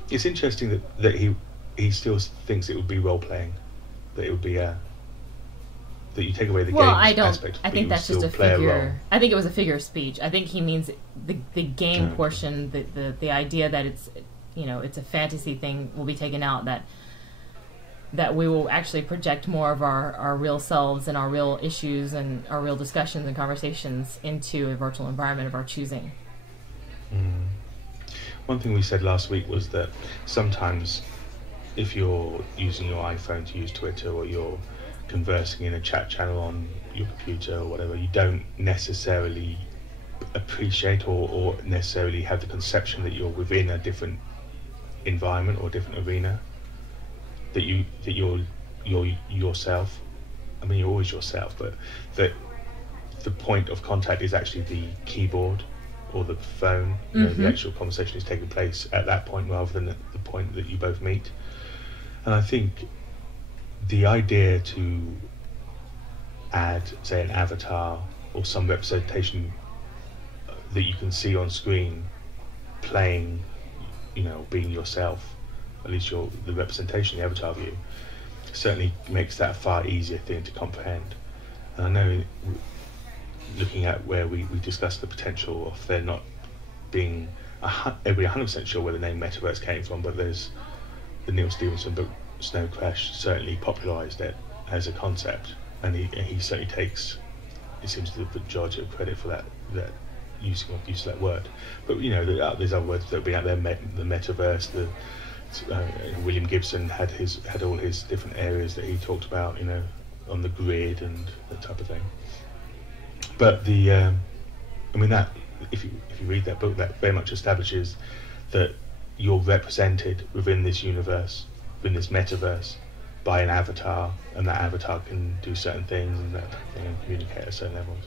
It's interesting that he he still thinks it would be role playing, that it would be that you take away the game aspect. I think that's just a figure. I think it was a figure of speech. I think he means the game portion, the idea that it's, you know, it's a fantasy thing will be taken out, that we will actually project more of our real selves and our real issues and our real discussions and conversations into a virtual environment of our choosing. One thing we said last week was that sometimes if you're using your iPhone to use Twitter, or you're conversing in a chat channel on your computer or whatever, you don't necessarily appreciate or necessarily have the conception that you're within a different environment or different arena, that you're yourself. I mean, you're always yourself, but that the point of contact is actually the keyboard or the phone. You know, the actual conversation is taking place at that point rather than at the point that you both meet. And I think the idea to add, say, an avatar or some representation that you can see on screen playing, you know, being yourself, at least the representation, the avatar of you, certainly makes that a far easier thing to comprehend. And I know, looking at where we discussed the potential of there not being everybody 100% sure where the name Metaverse came from, but there's the Neil Stephenson book Snow Crash certainly popularised it as a concept, and he certainly takes, it seems, the majority of credit for that use of that word. But you know, there's other words that have been out there, the metaverse. William Gibson had all his different areas that he talked about, you know, on the grid and that type of thing. But I mean, that if you read that book, that very much establishes that you're represented within this universe, within this metaverse, by an avatar, and that avatar can do certain things and that communicate at certain levels.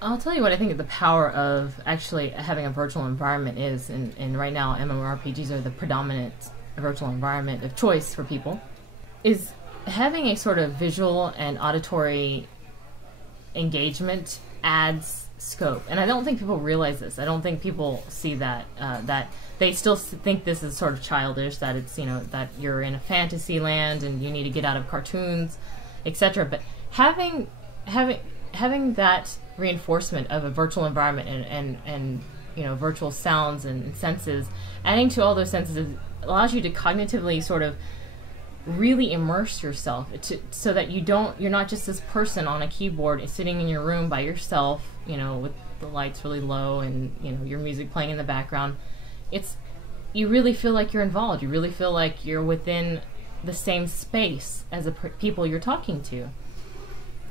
I'll tell you what I think the power of actually having a virtual environment is, and right now MMORPGs are the predominant virtual environment of choice for people, is having a sort of visual and auditory engagement adds scope. And I don't think people realize this. I don't think people see that, that they still think this is sort of childish, that it's, you know, that you're in a fantasy land and you need to get out of cartoons, etc. But having that reinforcement of a virtual environment and you know, virtual sounds and senses, adding to all those senses, allows you to cognitively sort of really immerse yourself so that you're not just this person on a keyboard sitting in your room by yourself, you know, with the lights really low and, you know, your music playing in the background. You really feel like you're involved. You really feel like you're within the same space as the people you're talking to.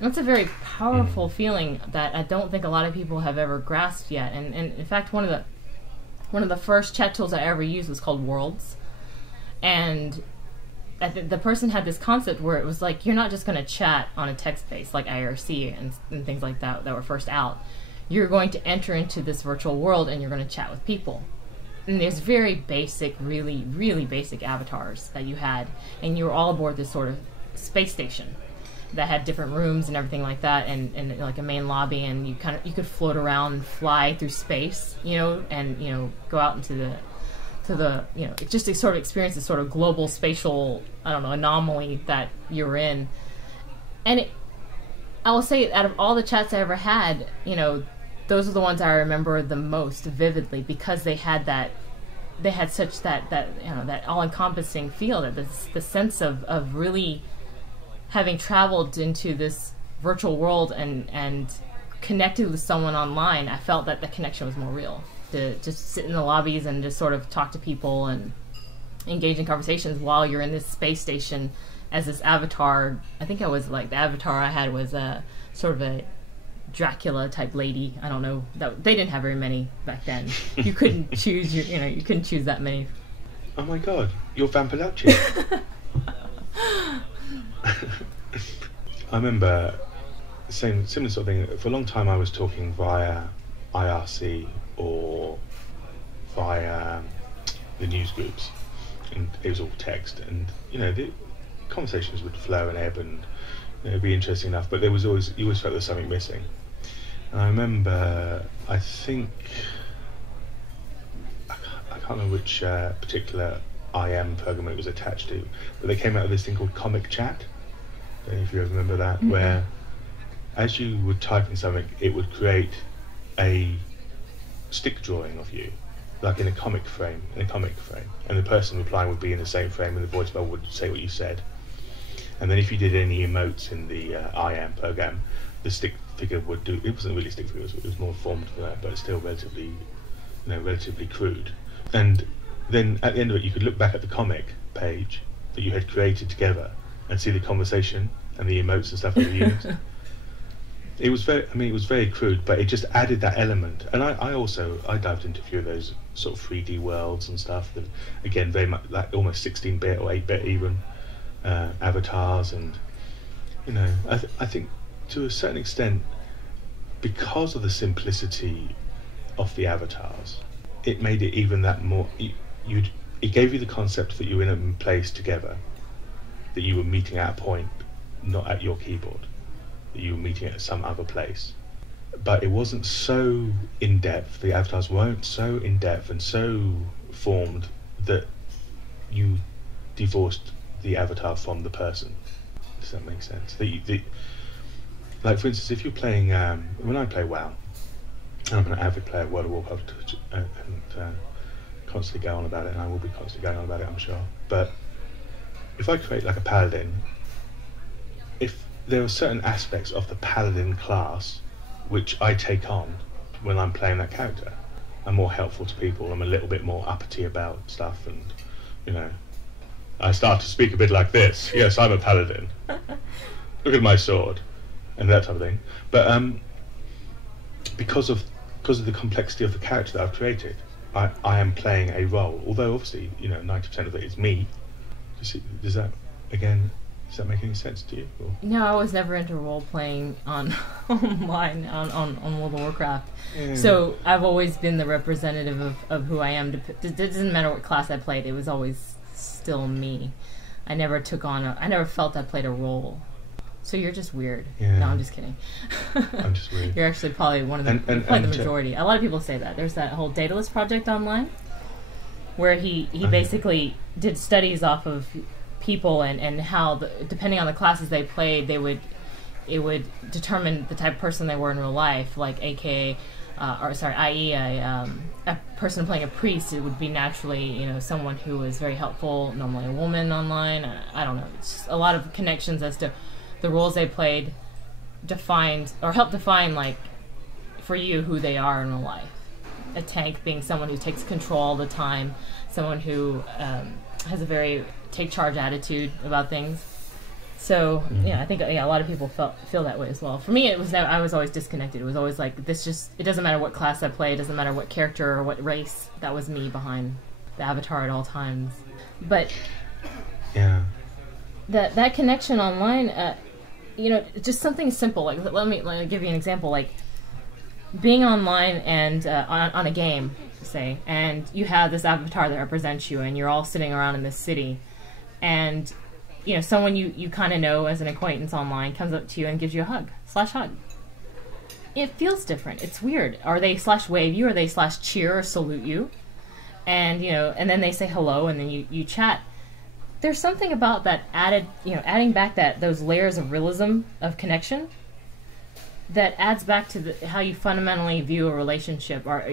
That's a very powerful feeling that I don't think a lot of people have ever grasped yet. And in fact, one of the first chat tools I ever used was called Worlds. And the person had this concept where it was like, you're not just going to chat on a text base like IRC and things like that were first out. You're going to enter into this virtual world and you're going to chat with people. And there's very basic, really, really basic avatars that you had. And you were all aboard this sort of space station that had different rooms and everything like that, and like a main lobby, and you could float around and fly through space, you know, and, you know, go out into the you know, just to sort of experience this sort of global spatial, I don't know, anomaly that you're in. And I will say, out of all the chats I ever had, you know, those are the ones I remember the most vividly, because they had such that you know, that all-encompassing feel, that the sense of really having traveled into this virtual world and connected with someone online. I felt that the connection was more real. To just sit in the lobbies and just sort of talk to people and engage in conversations while you're in this space station as this avatar. I think I was like, the avatar I had was a sort of a Dracula type lady. I don't know. They didn't have very many back then. You couldn't choose you couldn't choose that many. Oh my god, you're Vampalacci. I remember similar sort of thing. For a long time I was talking via IRC or via the news groups, and it was all text, and, you know, the conversations would flow and ebb, and, you know, it'd be interesting enough, but you always felt there was something missing. And I remember, I can't remember which particular IM program it was attached to, but they came out with this thing called Comic Chat. I don't know if you ever remember that, where as you would type in something, it would create a stick drawing of you, like in a comic frame, and the person replying would be in the same frame, and the voicemail would say what you said. And then if you did any emotes in the IM program, the stick figure would do. It wasn't really a stick figure; it was more formed for that, but it's still relatively crude. And then at the end of it, you could look back at the comic page that you had created together and see the conversation and the emotes and stuff that you used. It was very crude, but it just added that element. And I dived into a few of those sort of 3D worlds and stuff that, again, very much like almost 16-bit or 8-bit even avatars. And I think to a certain extent, because of the simplicity of the avatars, it made it even that more. It gave you the concept that you were in a place together, that you were meeting at a point, not at your keyboard, that you were meeting at some other place. But it wasn't so in depth. The avatars weren't so in depth and so formed that you divorced the avatar from the person. Does that make sense? Like for instance, if you're playing, when I play WoW, I'm an avid player of World of Warcraft and constantly go on about it, and I will be constantly going on about it, I'm sure. But if I create like a paladin, if there are certain aspects of the paladin class which I take on when I'm playing that character, I'm more helpful to people, I'm a little bit more uppity about stuff, and I start to speak a bit like this. Yes, I'm a paladin. Look at my sword, and that type of thing. But because of the complexity of the character that I've created, I am playing a role. Although obviously, 90% of it is me. Does that make any sense to you? Or? No, I was never into role playing on online on World of Warcraft. Yeah. So I've always been the representative of who I am. It doesn't matter what class I played; it was always still me. I never felt I played a role. So you're just weird. Yeah. No, I'm just kidding. I'm just weird. You're actually probably one of the the majority. A lot of people say that. There's that whole Daedalus project online, where he basically did studies off of people and how depending on the classes they played, it would determine the type of person they were in real life. Like i.e. A person playing a priest, it would be naturally someone who was very helpful, normally a woman online. I don't know. It's just a lot of connections as to the roles they played helped define, like, for you, who they are in real life. A tank being someone who takes control all the time, someone who has a very take-charge attitude about things. So, I think a lot of people feel that way as well. For me, I was always disconnected. It was always like, it doesn't matter what class I play, it doesn't matter what character or what race, that was me behind the avatar at all times. But yeah, that connection online, just something simple. Like let me give you an example. Like being online and on a game, say, and you have this avatar that represents you, and you're all sitting around in this city, and someone you kind of know as an acquaintance online comes up to you and gives you a hug. It feels different. It's weird. Are they /wave you? Are they /cheer or salute you? And and then they say hello, and then you chat. There's something about that adding back those layers of realism of connection that adds back to how you fundamentally view a relationship or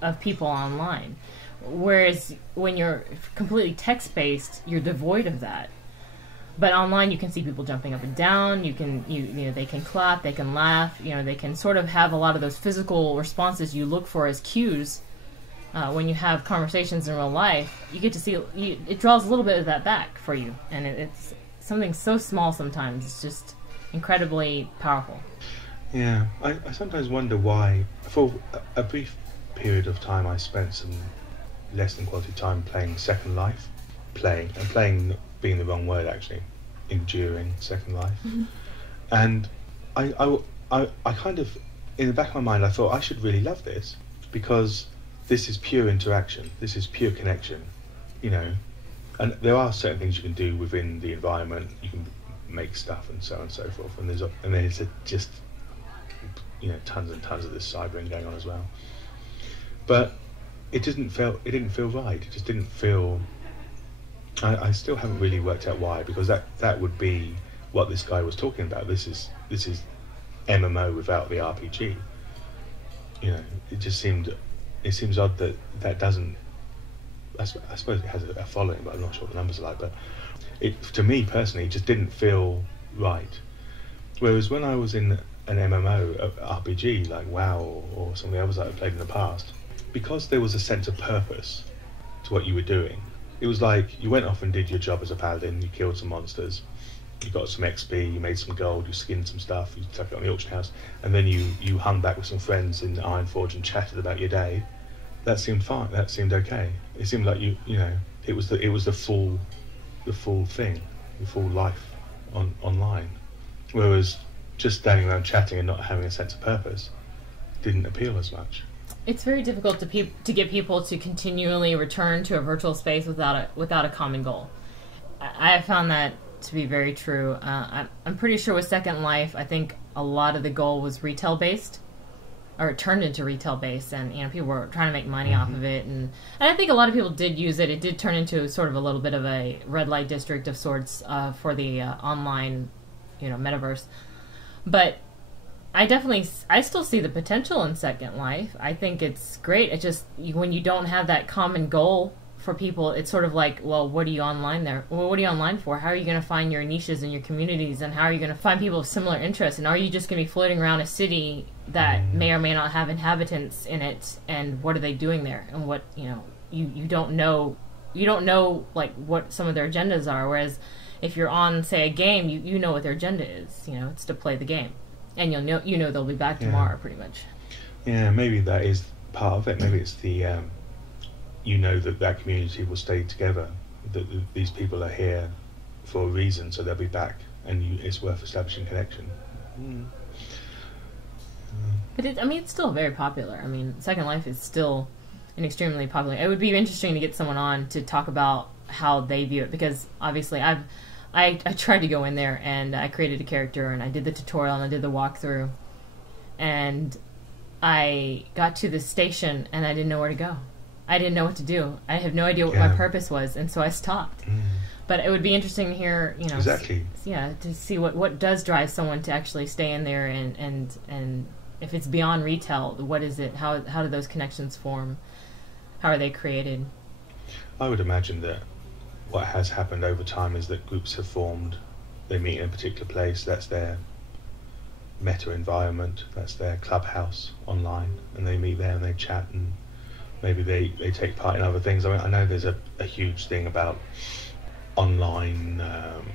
of people online. Whereas when you're completely text-based, you're devoid of that. But online, you can see people jumping up and down. They can clap, they can laugh. They can sort of have a lot of those physical responses you look for as cues. When you have conversations in real life, you get to see it draws a little bit of that back for you, and it's something so small sometimes. It's just incredibly powerful. Yeah, I sometimes wonder why. For a brief period of time, I spent some less than quality time playing Second Life, playing being the wrong word actually, enduring Second Life, and I kind of in the back of my mind I thought I should really love this because this is pure interaction, this is pure connection, and there are certain things you can do within the environment. You can make stuff and so on and so forth, and then it's just tons and tons of this cybering going on as well. But it didn't feel right. It just didn't feel. I still haven't really worked out why, because that would be what this guy was talking about. This is MMO without the RPG. You know, it seems odd that doesn't. I suppose it has a following, but I'm not sure what the numbers are like. But to me personally, it just didn't feel right. Whereas when I was in an MMO RPG like WoW or some of the others that I've played in the past, because there was a sense of purpose to what you were doing. It was like you went off and did your job as a paladin, you killed some monsters, you got some XP, you made some gold, you skinned some stuff, you took it on the auction house, and then you hung back with some friends in the Ironforge and chatted about your day. That seemed fine. That seemed okay. It seemed like you know, it was the full thing, the full life online. Whereas just standing around chatting and not having a sense of purpose didn't appeal as much. It's very difficult to get people to continually return to a virtual space without a common goal. I have found that to be very true. I'm pretty sure with Second Life, I think a lot of the goal was retail based, or it turned into retail based, and you know, people were trying to make money off of it, and I think a lot of people did use it. It did turn into sort of a little bit of a red light district of sorts for the online, you know, metaverse. But I still see the potential in Second Life. I think it's great. It's just when you don't have that common goal for people, it's sort of like, well, what are you online there? Well, what are you online for? How are you going to find your niches and your communities, and how are you going to find people of similar interests? And are you just going to be floating around a city that may or may not have inhabitants in it? And what are they doing there? And what, you know, you don't know like what some of their agendas are. Whereas if you're on, say, a game, you know what their agenda is. You know, it's to play the game. And you know they'll be back tomorrow, pretty much. Yeah, maybe that is part of it. Maybe it's the you know that community will stay together. That these people are here for a reason, so they'll be back, and it's worth establishing connection. But it's still very popular. I mean, Second Life is still an extremely popular. It would be interesting to get someone on to talk about how they view it, because obviously I tried to go in there, and I created a character, and I did the tutorial, and I did the walkthrough, and I got to the station, and I didn't know where to go. I didn't know what to do. I have no idea what my purpose was, and so I stopped. But it would be interesting to hear, you know, exactly. To see what does drive someone to actually stay in there, and if it's beyond retail, what is it? How do those connections form? How are they created? I would imagine that what has happened over time is that groups have formed, they meet in a particular place, that's their meta environment, that's their clubhouse online, and they meet there and they chat, and maybe they take part in other things. I mean, I know there's a huge thing about online,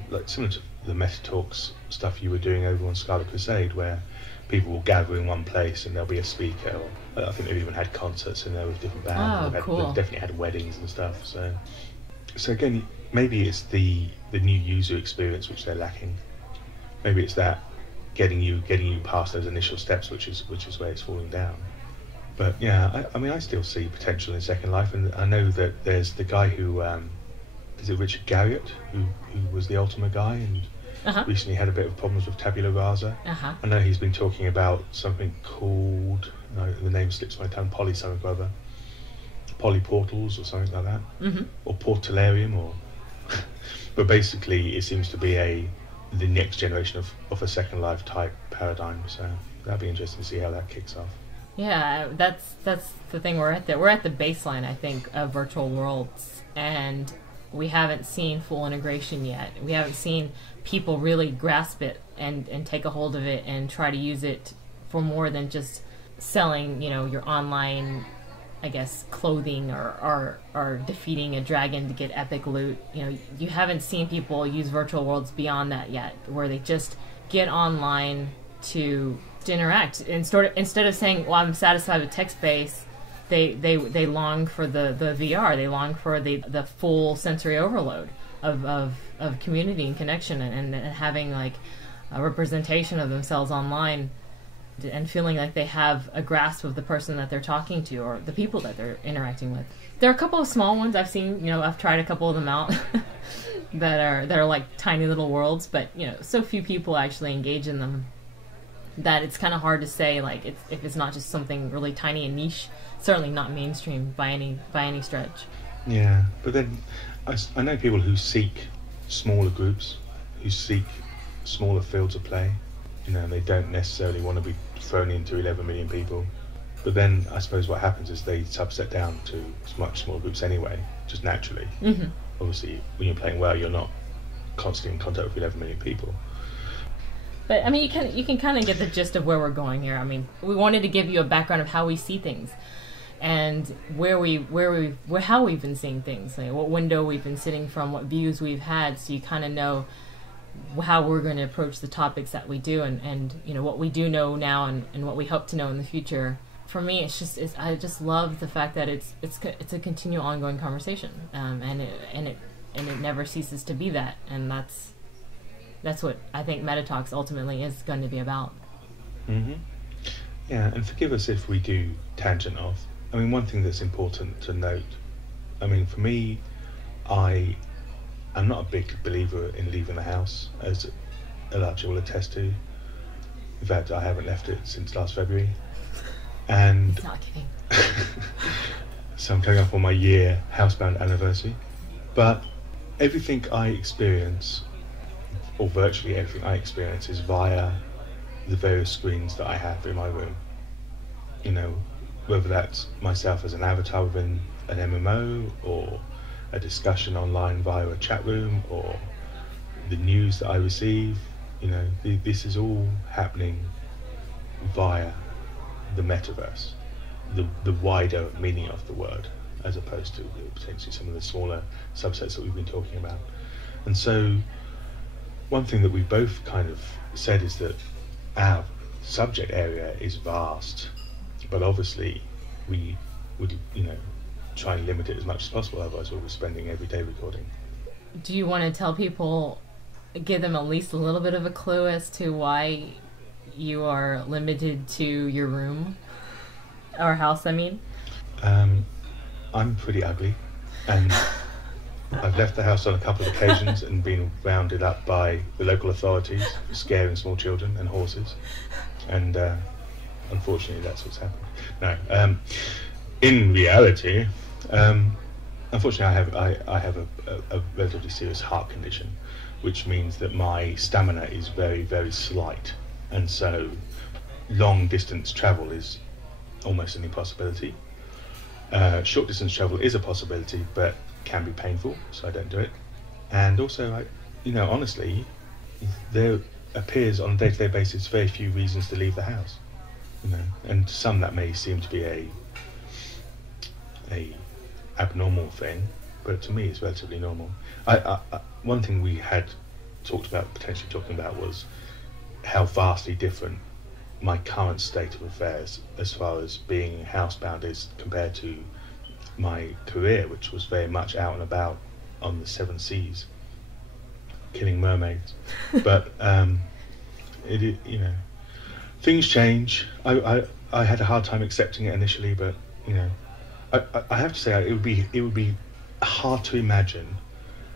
like similar to the Metatalks stuff you were doing over on Scarlet Crusade, where people will gather in one place and there'll be a speaker, or I think they've even had concerts in there with different bands. Cool. They've definitely had weddings and stuff, So again, maybe it's the new user experience which they're lacking. Maybe it's that getting you past those initial steps, which is where it's falling down. But yeah, I mean, I still see potential in Second Life, and I know that there's the guy who is it Richard Garriott, who was the Ultima guy, and recently had a bit of problems with tabula rasa. I know he's been talking about something called, the name slips my tongue, Poly something or other. Polyportals or something like that, or Portalarium, or but basically it seems to be the next generation of a Second Life type paradigm. So that'd be interesting to see how that kicks off. Yeah, that's the thing. We're at the baseline, I think, of virtual worlds, and we haven't seen full integration yet. We haven't seen people really grasp it and take a hold of it and try to use it for more than just selling, you know, your online, I guess, clothing or defeating a dragon to get epic loot. You know, you haven't seen people use virtual worlds beyond that yet, where they just get online to interact. Instead of saying, well, I'm satisfied with text-based, they long for the VR. They long for the full sensory overload of community and connection, and having like a representation of themselves online, and feeling like they have a grasp of the person that they're talking to or the people that they're interacting with. There are a couple of small ones I've seen. You know, I've tried a couple of them out that are like tiny little worlds, but you know, so few people actually engage in them. that it's kind of hard to say, like, if it's not just something really tiny and niche, certainly not mainstream by any stretch. Yeah, but then I know people who seek smaller groups, who seek smaller fields of play. You know, they don't necessarily want to be thrown into 11 million people. But then I suppose what happens is they subset down to much smaller groups anyway, just naturally. Mm-hmm. Obviously, when you're playing well, you're not constantly in contact with 11 million people. But I mean, you can kind of get the gist of where we're going here. I mean, we wanted to give you a background of how we see things, and how we've been seeing things, like what window we've been sitting from, what views we've had, so you kind of know how we're going to approach the topics that we do, and you know what we do know now, and what we hope to know in the future. For me, I just love the fact that it's a continual, ongoing conversation, and it never ceases to be that, and that's what I think Metatalks ultimately is going to be about. Mm-hmm. Yeah, and forgive us if we do tangent off. I mean, one thing that's important to note, I mean, for me, I'm not a big believer in leaving the house, as ElJeppy will attest to. In fact, I haven't left it since last February. And He's not kidding. So I'm coming up on my year housebound anniversary. But everything I experience, or virtually everything I experience, is via the various screens that I have in my room. You know, whether that's myself as an avatar within an MMO, or a discussion online via a chat room, or the news that I receive. You know, this is all happening via the metaverse, the wider meaning of the word, as opposed to potentially some of the smaller subsets that we've been talking about. And so one thing that we both kind of said is that our subject area is vast, but obviously we would, you know, try and limit it as much as possible, otherwise we'll be spending every day recording. Do you want to tell people, give them at least a little bit of a clue as to why you are limited to your room, or house, I mean? I'm pretty ugly, and I've left the house on a couple of occasions and been rounded up by the local authorities scaring small children and horses, and unfortunately that's what's happened. No, in reality, unfortunately I have a relatively serious heart condition, which means that my stamina is very, very slight, and so long distance travel is almost an impossibility. Short distance travel is a possibility, but can be painful, so I don't do it. And also, honestly, there appears on a day-to-day basis very few reasons to leave the house. You know, and to some that may seem to be a abnormal thing, but to me it's relatively normal. One thing we had potentially talking about was how vastly different my current state of affairs as far as being housebound is compared to my career, which was very much out and about on the seven seas, killing mermaids. But things change. I had a hard time accepting it initially, but I have to say it would be hard to imagine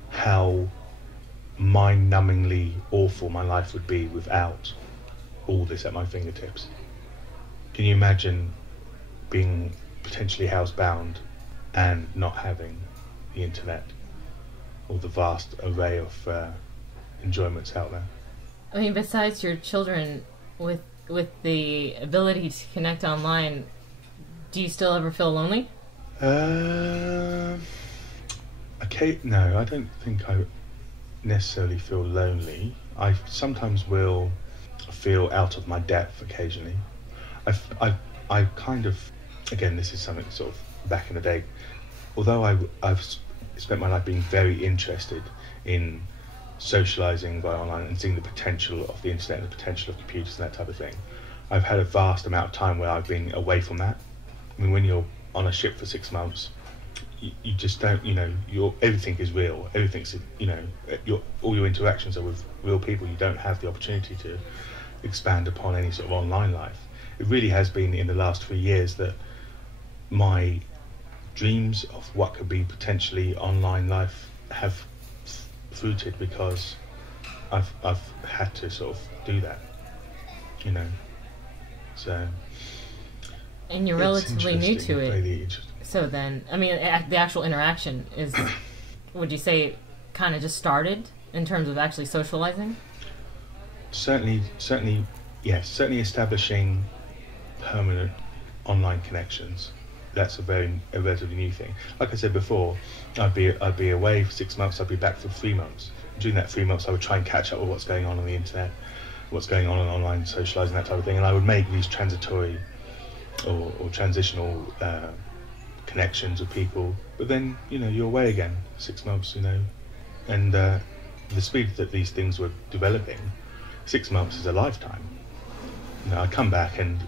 how mind-numbingly awful my life would be without all this at my fingertips. Can you imagine being potentially housebound and not having the internet or the vast array of enjoyments out there? I mean, besides your children, with the ability to connect online, do you still ever feel lonely? Okay, no, I don't think I necessarily feel lonely. I sometimes will feel out of my depth occasionally. I kind of, again, this is something sort of back in the day, although I've spent my life being very interested in socializing via online and seeing the potential of the internet and the potential of computers and that type of thing, I've had a vast amount of time where I've been away from that. I mean, when you're on a ship for 6 months, you just don't, everything is real. Everything's, all your interactions are with real people. You don't have the opportunity to expand upon any sort of online life. It really has been in the last 3 years that my dreams of what could be potentially online life have fruited, because I've had to sort of do that, So. And you're relatively new to it. Really so then, I mean, the actual interaction is, would you say, kind of just started in terms of actually socializing? Certainly, yes. Certainly establishing permanent online connections. That's a relatively new thing. Like I said before, I'd be away for 6 months. I'd be back for 3 months. During that 3 months, I would try and catch up with what's going on the internet, what's going on in online socializing, that type of thing, and I would make these transitory or transitional connections with people. But then, you're away again 6 months, and the speed that these things were developing, 6 months is a lifetime. I come back and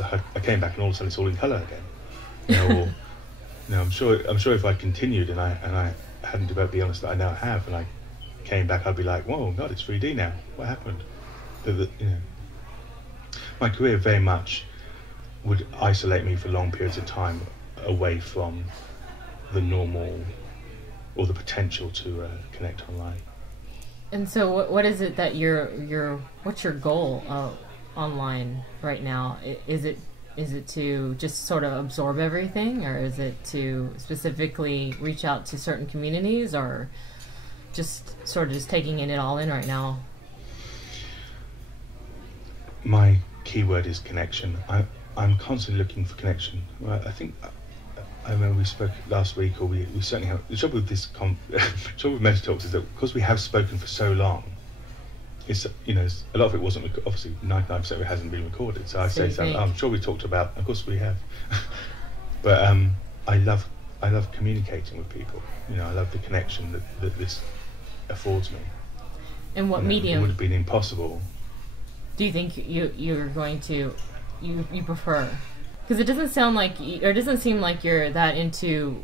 I came back and all of a sudden it's all in colour again. I'm sure if I continued and I hadn't developed the illness that I now have, and I came back, I'd be like, whoa, God, it's 3D now. What happened? My career very much would isolate me for long periods of time away from the normal or the potential to connect online. And so what is it that what's your goal online right now? Is it to just sort of absorb everything, or is it to specifically reach out to certain communities, or just sort of just taking it all in right now? My key word is connection. I'm constantly looking for connection. I think I remember we spoke last week, or we certainly have. The trouble with trouble with Metatalks is that because we have spoken for so long, it's a lot of it wasn't, obviously 99% of it hasn't been recorded. So I say something. I'm sure we talked about. Of course we have, but I love communicating with people. I love the connection that this affords me. And what medium? It would have been impossible. Do you think you're going to you prefer? Because it doesn't sound like, or it doesn't seem like you're that into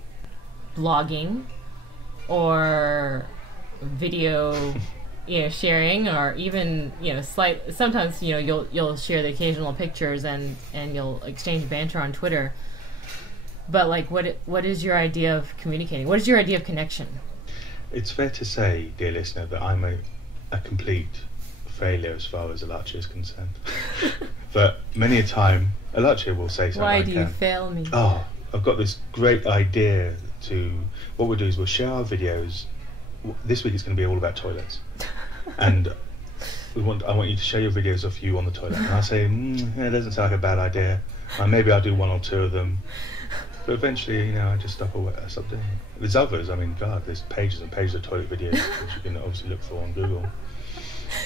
blogging or video, sharing, or even sometimes you'll share the occasional pictures and you'll exchange banter on Twitter. But like, what is your idea of communicating? What is your idea of connection? It's fair to say, dear listener, that I'm a complete failure as far as ElJeppy is concerned. But many a time, ElJeppy will say something Why like, do you fail me? Oh, I've got this great idea what we'll do is we'll share our videos. This week it's going to be all about toilets. And I want you to share your videos of you on the toilet. And I'll say, it doesn't sound like a bad idea. Maybe I'll do 1 or 2 of them. But eventually, I just stop doing it. There's others. I mean, God, there's pages and pages of toilet videos which you can obviously look for on Google.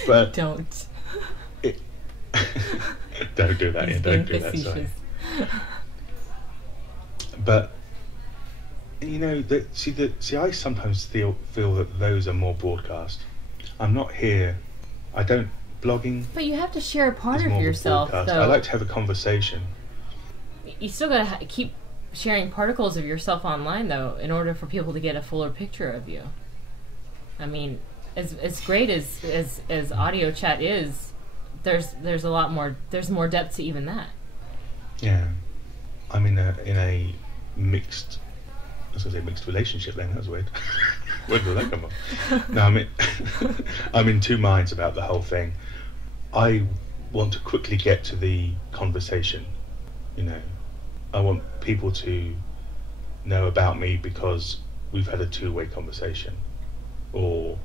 But don't. Don't do that. Don't do that. Sorry. But I sometimes feel that those are more broadcast. I'm not here. I don't blogging. But you have to share a part of yourself, though. I like to have a conversation. You still gotta keep sharing particles of yourself online, though, in order for people to get a fuller picture of you. I mean, as great as audio chat is, there's a lot more. There's more depth to even that. Yeah, I'm in a mixed. I was going to say mixed relationship. Then that was weird. Where did that come from? No, I'm in 2 minds about the whole thing. I want to quickly get to the conversation. I want people to know about me because we've had a 2-way conversation, or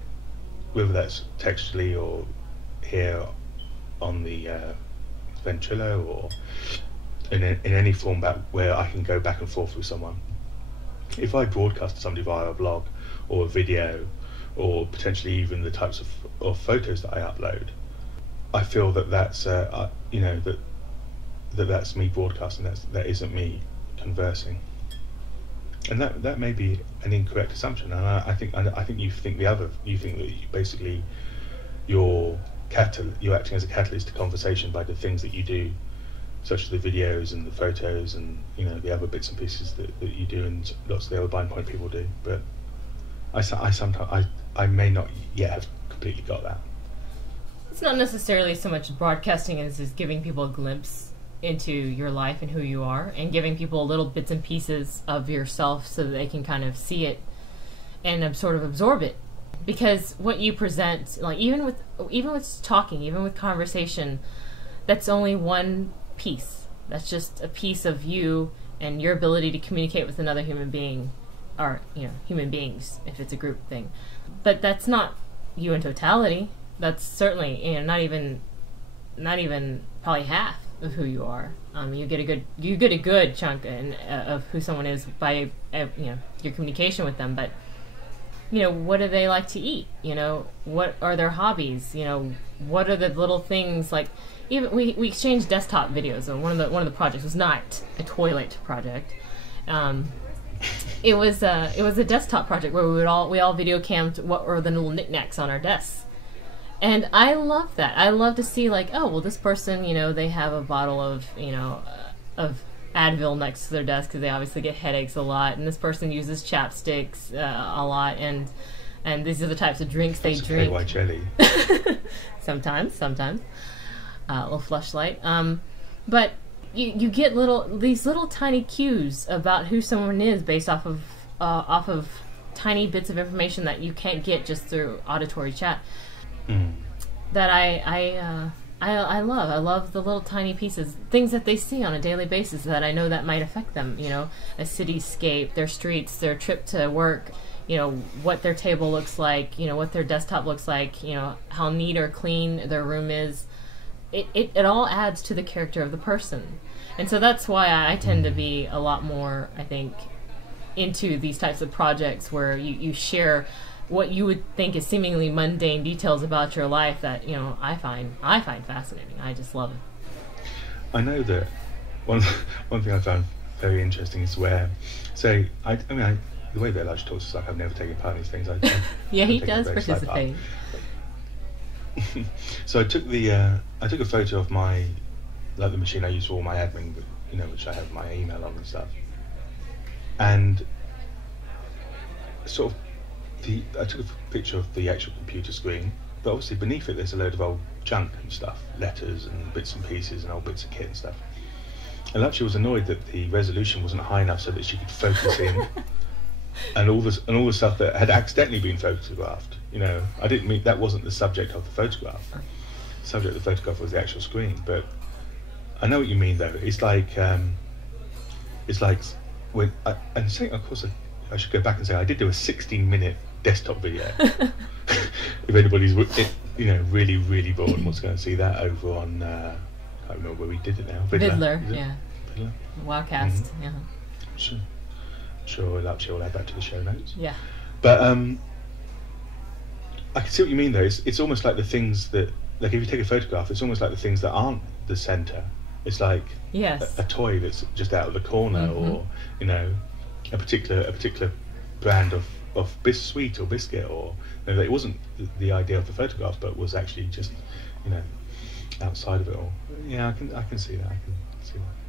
whether that's textually or here on the Ventrilo, or in any format where I can go back and forth with someone. If I broadcast to somebody via a blog or a video, or potentially even the types of photos that I upload, I feel that's that's me broadcasting. That isn't me conversing, and that may be an incorrect assumption. And I think you think the other. You think that you're acting as a catalyst to conversation by the things that you do, such as the videos and the photos and the other bits and pieces that you do, and lots of the other blind point people do. But I may not yet have completely got that. It's not necessarily so much broadcasting as just giving people a glimpse into your life and who you are, and giving people little bits and pieces of yourself so that they can kind of see it and sort of absorb it. Because what you present, like even with talking, even with conversation, that's only one piece. That's just a piece of you and your ability to communicate with another human being, or human beings if it's a group thing. But that's not you in totality. That's certainly not even probably half of who you are. You get a good chunk of who someone is by your communication with them. But what do they like to eat? What are their hobbies? What are the little things like? Even we exchanged desktop videos. So one of the projects was not a toilet project. It was a desktop project where we all video cammed what were the little knickknacks on our desks. And I love that. I love to see this person, they have a bottle of Advil next to their desk because they obviously get headaches a lot. And this person uses chapsticks a lot. And these are the types of drinks they drink. White jelly. Sometimes. A little Fleshlight. But you get these little tiny cues about who someone is based off of tiny bits of information that you can't get just through auditory chat. That I love. I love the little tiny pieces, things that they see on a daily basis that I know that might affect them. A cityscape, their streets, their trip to work. What their table looks like. What their desktop looks like. How neat or clean their room is. It all adds to the character of the person, and so that's why I tend to be a lot more, I think, into these types of projects where you share what you would think is seemingly mundane details about your life that I find fascinating. I just love it. I know that one thing I found very interesting is where, say, the way that ElJeppy talks is like I've never taken part in these things. Yeah, he does participate. So I took a photo of the machine I use for all my admin, which I have my email on and stuff, and sort of. I took a picture of the actual computer screen, but obviously beneath it there's a load of old junk and stuff, letters and bits and pieces and old bits of kit and stuff. And she was annoyed that the resolution wasn't high enough so that she could focus in and all the stuff that had accidentally been photographed. I didn't mean that wasn't the subject of the photograph. The subject of the photograph was the actual screen. But I know what you mean though. It's like when and saying, of course, I should go back and say I did do a 16-minute desktop video. If anybody's really really bored and wants to go and see that over on I can't remember where we did it now. Vidler, yeah. Vidler? Wildcast, yeah. Sure, ElJeppy will add that to the show notes. Yeah. But I can see what you mean though. It's almost like the things that, like if you take a photograph, it's almost like the things that aren't the centre. It's like a toy that's just out of the corner, or a particular brand of sweet or biscuit, or it wasn't the idea of the photograph, but was actually just outside of it all. Yeah, I can see that.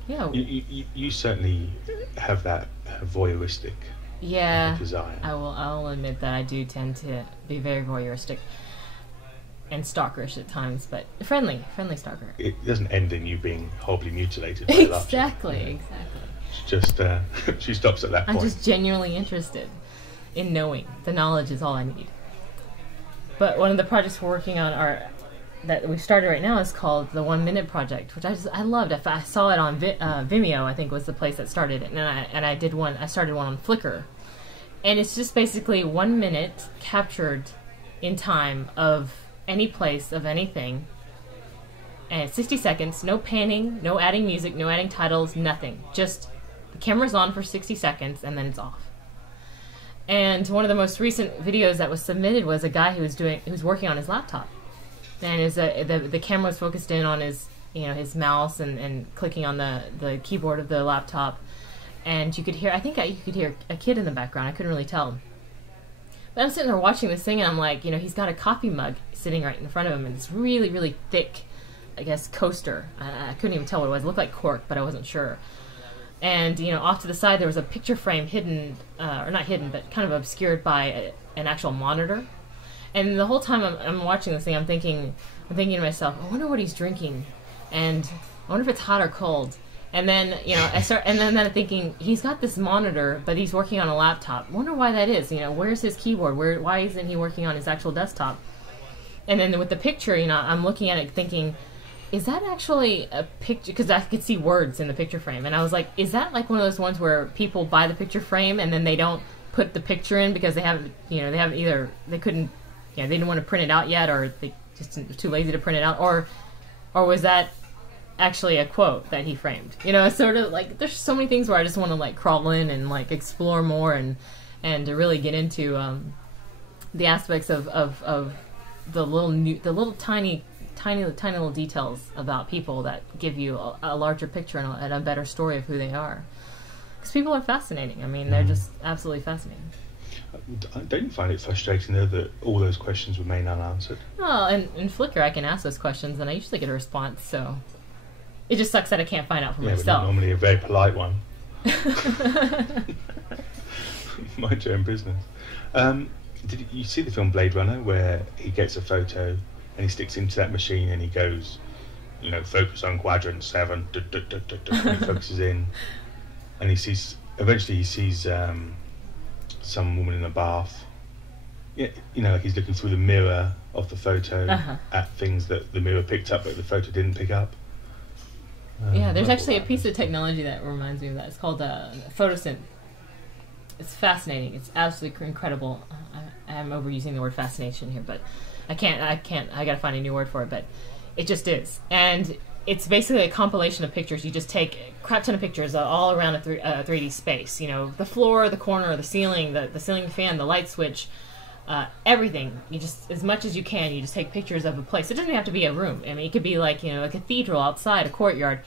Yeah, you certainly have that voyeuristic desire. I'll admit that I do tend to be very voyeuristic and stalkerish at times, but friendly stalker. It doesn't end in you being horribly mutilated by exactly. Just she stops at that point. I'm just genuinely interested in knowing. The knowledge is all I need. But one of the projects we're working on that we started right now is called the 1 Minute Project, which I loved. I saw it on Vimeo. I think was the place that started it, and I started one on Flickr, and it's just basically 1 minute captured in time of any place of anything, and 60 seconds. No panning, no adding music, no adding titles, nothing. Just the camera's on for 60 seconds and then it's off. And one of the most recent videos that was submitted was a guy who was working on his laptop, and the camera was focused in on his mouse and clicking on the keyboard of the laptop, and you could hear a kid in the background. I couldn't really tell, but I'm sitting there watching this thing, and I'm like, he's got a coffee mug sitting right in front of him, and it's really really thick, I guess, coaster. I couldn't even tell what it was. It looked like cork, but I wasn't sure. And off to the side there was a picture frame hidden, or not hidden, but kind of obscured by an actual monitor. And the whole time I'm watching this thing, I'm thinking to myself, I wonder what he's drinking, and I wonder if it's hot or cold. And then I'm thinking, he's got this monitor, but he's working on a laptop. Wonder why that is. Where's his keyboard? Why isn't he working on his actual desktop? And then with the picture, I'm looking at it thinking, is that actually a picture? Because I could see words in the picture frame, and I was like, is that like one of those ones where people buy the picture frame and then they don't put the picture in because they haven't either, they couldn't, they didn't want to print it out yet, or they just were too lazy to print it out, or was that actually a quote that he framed? It's sort of like, there's so many things where I just want to like crawl in and like explore more and to really get into the aspects of the little tiny little details about people that give you a larger picture and a better story of who they are. Because people are fascinating. I mean, they're just absolutely fascinating. Don't you find it frustrating, though, that all those questions remain unanswered? Well, in Flickr, I can ask those questions, and I usually get a response, so it just sucks that I can't find out for myself. But normally a very polite one. Mind your own business. Did you see the film Blade Runner, where he gets a photo and he sticks into that machine and he goes, focus on quadrant 7, and he focuses in, and eventually he sees some woman in a bath. Like he's looking through the mirror of the photo at things that the mirror picked up but the photo didn't pick up. There's actually a piece of technology that reminds me of that. It's called photosynth. It's fascinating. It's absolutely incredible. I'm overusing the word fascination here, but I gotta find a new word for it, but it just is. And it's basically a compilation of pictures. You just take a crap ton of pictures all around a 3D space. The floor, the corner, the ceiling, the ceiling fan, the light switch, everything. You just, as much as you can, you just take pictures of a place. It doesn't have to be a room. I mean, it could be like, a cathedral outside, a courtyard.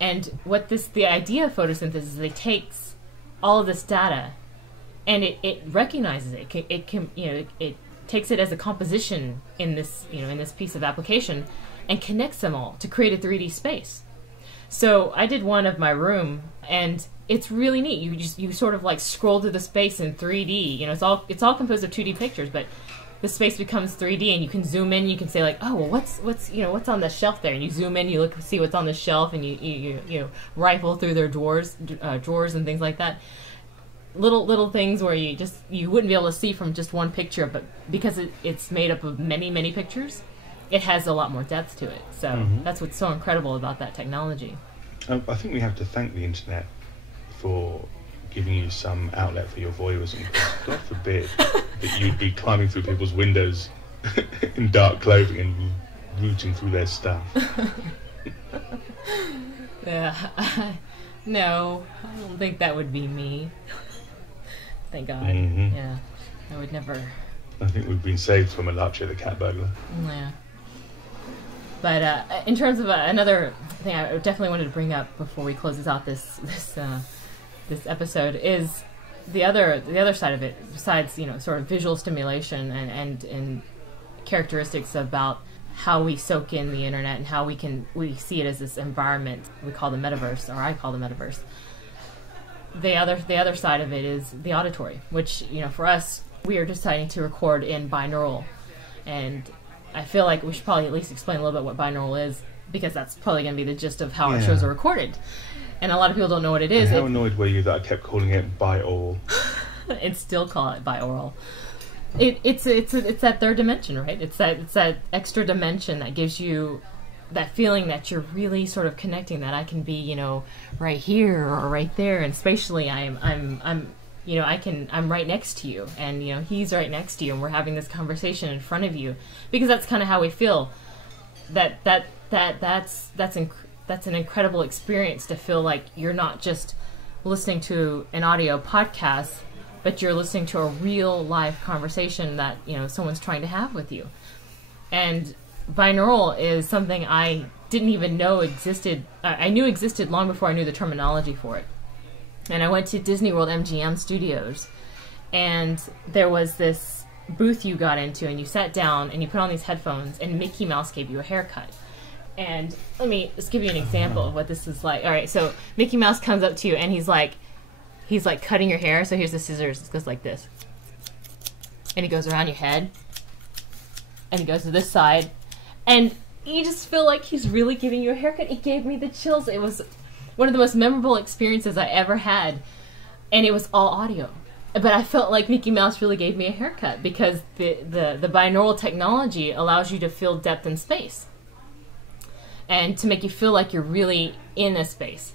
And the idea of photosynthesis is it takes all of this data and it recognizes it. It takes it as a composition in this piece of application and connects them all to create a 3D space. So I did one of my room, and it's really neat. You sort of like scroll through the space in 3D. It's all composed of 2D pictures, but the space becomes 3D, and you can zoom in. You can say like, oh, well, what's on the shelf there? And you zoom in, you look, see what's on the shelf, and you rifle through their drawers and things like that. Little things where you wouldn't be able to see from just one picture, but because it's made up of many pictures, it has a lot more depth to it. So that's what's so incredible about that technology. I think we have to thank the internet for giving you some outlet for your voyeurism. God forbid that you'd be climbing through people's windows in dark clothing and rooting through their stuff. Yeah, no, I don't think that would be me. Thank God. Yeah, I would never. I think we've been saved from Alachi the cat burglar. Yeah. But in terms of another thing I definitely wanted to bring up before we close out this episode is the other side of it, besides sort of visual stimulation and characteristics about how we soak in the internet and how we see it as this environment we call the metaverse, or I call the metaverse. The other side of it is the auditory, which for us, we are deciding to record in binaural, and I feel like we should probably at least explain a little bit what binaural is, because that's probably going to be the gist of how our shows are recorded. And a lot of people don't know what it is. And how annoyed were you that I kept calling it bi-oral? And still call it bi-oral. It's that third dimension, right? It's that extra dimension that gives you that feeling that you're really sort of connecting, that I can be, right here or right there, and spatially I'm right next to you, and he's right next to you, and we're having this conversation in front of you, because that's kind of how we feel. That's an incredible experience, to feel like you're not just listening to an audio podcast, but you're listening to a real live conversation that someone's trying to have with you. And binaural is something I didn't even know existed. I knew existed long before I knew the terminology for it. And I went to Disney World MGM Studios, and there was this booth you got into, and you sat down and you put on these headphones, and Mickey Mouse gave you a haircut. And let me just give you an example of what this is like. All right, so Mickey Mouse comes up to you, and he's like cutting your hair. So here's the scissors. It goes like this, and he goes around your head, and he goes to this side, and you just feel like he's really giving you a haircut. It gave me the chills. It was one of the most memorable experiences I ever had, and it was all audio. But I felt like Mickey Mouse really gave me a haircut, because the binaural technology allows you to feel depth and space. and to make you feel like you're really in a space.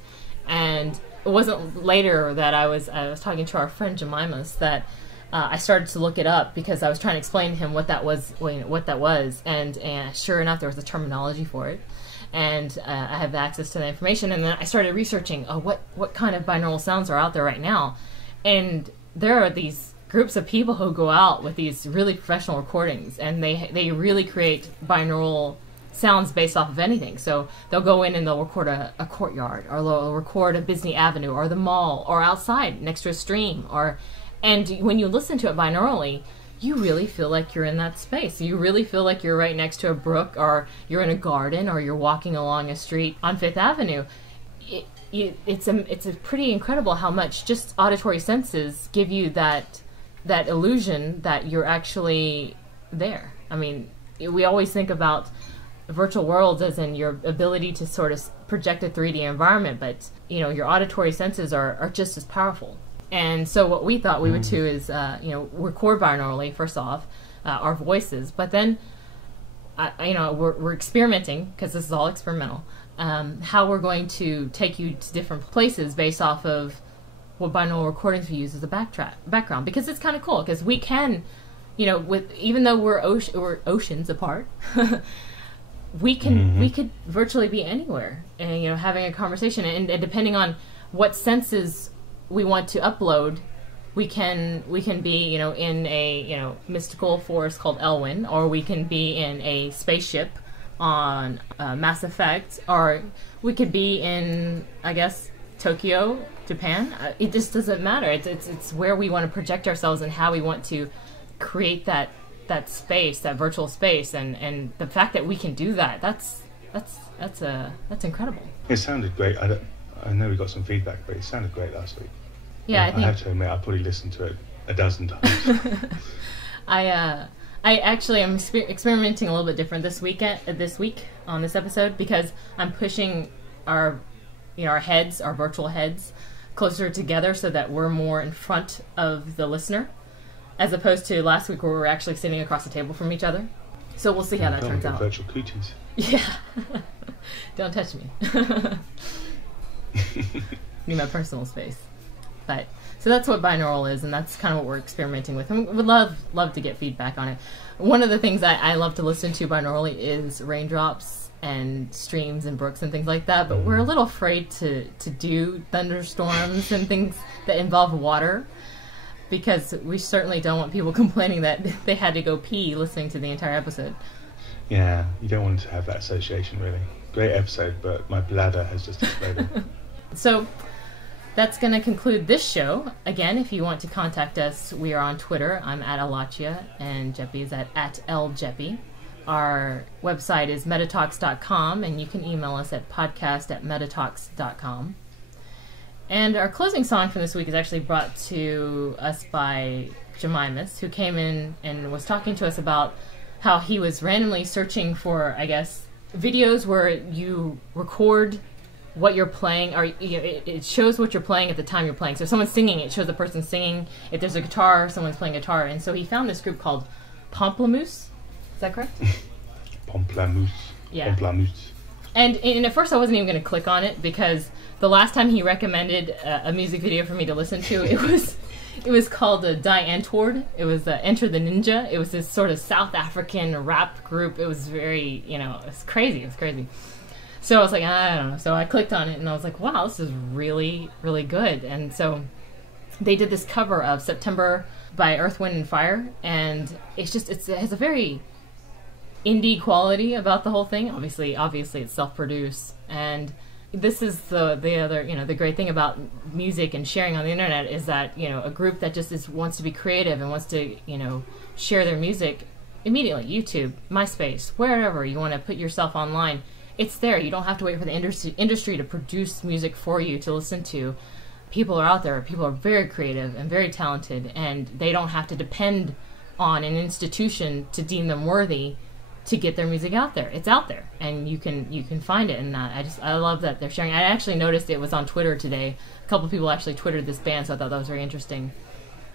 And it wasn't later that I was talking to our friend Jemima's that I started to look it up, because I was trying to explain to him what that was, and sure enough, there was a terminology for it, and I have access to the information. And then I started researching, what kind of binaural sounds are out there right now, and there are these groups of people who go out with these really professional recordings, and they really create binaural sounds based off of anything. So they'll go in and they'll record a courtyard, or they'll record a busy avenue, or the mall, or outside next to a stream, and when you listen to it binaurally, you really feel like you're in that space. You really feel like you're right next to a brook, or you're in a garden, or you're walking along a street on Fifth Avenue. It's pretty incredible how much just auditory senses give you that illusion that you're actually there. I mean, we always think about virtual worlds as in your ability to sort of project a 3D environment, but your auditory senses are just as powerful. And so what we thought we would do is, record binaurally, first off, our voices. But then, we're experimenting, because this is all experimental, how we're going to take you to different places based off of what binaural recordings we use as a background. Because it's kind of cool, because we can, even though we're oceans apart, we could virtually be anywhere, and having a conversation. And depending on what senses we want to upload, we can be in a mystical forest called Elwyn, or we can be in a spaceship on Mass Effect, or we could be in, I guess, Tokyo, Japan. It just doesn't matter. It's where we want to project ourselves and how we want to create that space, that virtual space, and the fact that we can do that's incredible. It sounded great. I know we got some feedback, but it sounded great last week. Yeah, I have to admit, I probably listened to it a dozen times. I actually am experimenting a little bit different this week on this episode, because I'm pushing our heads, our virtual heads, closer together so that we're more in front of the listener, as opposed to last week where we were actually sitting across the table from each other. So we'll see how that turns out. Virtual cooties. Yeah. Don't touch me. Need my personal space. But so that's what binaural is, and that's kind of what we're experimenting with. And we would love to get feedback on it. One of the things I love to listen to binaurally is raindrops and streams and brooks and things like that. But we're a little afraid to do thunderstorms and things that involve water, because we certainly don't want people complaining that they had to go pee listening to the entire episode. Yeah, you don't want to have that association, really. Great episode, but my bladder has just exploded. So that's going to conclude this show. Again, if you want to contact us, we are on Twitter. I'm at Alachia, and Jeppy is at ElJeppy. Our website is Metatalks.com, and you can email us at podcast@metatalks.com. And our closing song for this week is actually brought to us by Jemimas, who came in and was talking to us about how he was randomly searching for, I guess, videos where you record what you're playing, or it shows what you're playing at the time you're playing. So if someone's singing, it shows the person singing. If there's a guitar, someone's playing guitar. And so he found this group called Pamplemousse. Is that correct? Pamplemousse. Yeah. Pamplemousse. And at first I wasn't even going to click on it, because the last time he recommended a music video for me to listen to, it was called Die Antwoord. It was Enter the Ninja. It was this sort of South African rap group. It was very, it's crazy. It was crazy. So I was like, I don't know. So I clicked on it, and I was like, wow, this is really, really good. And so they did this cover of September by Earth, Wind, and Fire, and it has a very indie quality about the whole thing. Obviously it's self-produced, and this is the other, the great thing about music and sharing on the internet is that, a group that just wants to be creative and wants to, share their music immediately. YouTube, MySpace, wherever you want to put yourself online, it's there. You don't have to wait for the industry to produce music for you to listen to. People are out there. People are very creative and very talented, and they don't have to depend on an institution to deem them worthy to get their music out there. It's out there, and you can find it. And I love that they're sharing. I actually noticed it was on Twitter today. A couple of people actually twittered this band, so I thought that was very interesting.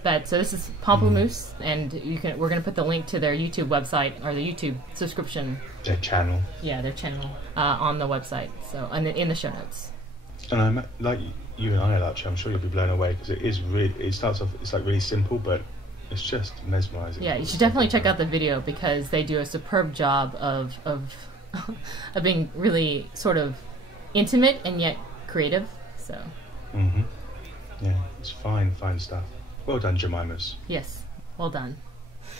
But so this is Pamplemousse, and we're gonna put the link to their YouTube website or the YouTube subscription. Their channel. Yeah, their channel on the website. So in the show notes. And I'm like you and I, actually, I'm sure you'll be blown away because it is really. It starts off. It's like really simple, but it's just mesmerizing. Yeah, you should definitely check out the video because they do a superb job of being really sort of intimate and yet creative. So. Mhm. Yeah, it's fine stuff. Well done, Jemimas. Yes, well done.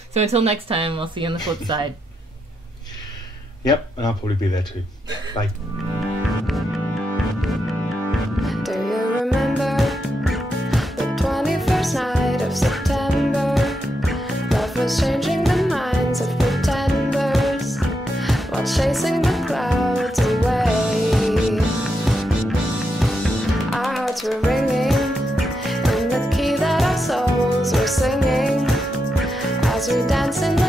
So until next time, I'll see you on the flip side. Yep, and I'll probably be there too. Bye. Do you remember the 21st night of September? Love was changing the minds of pretenders while chasing the clouds away. Our hearts were ringing in the key that our souls were singing as we dance in the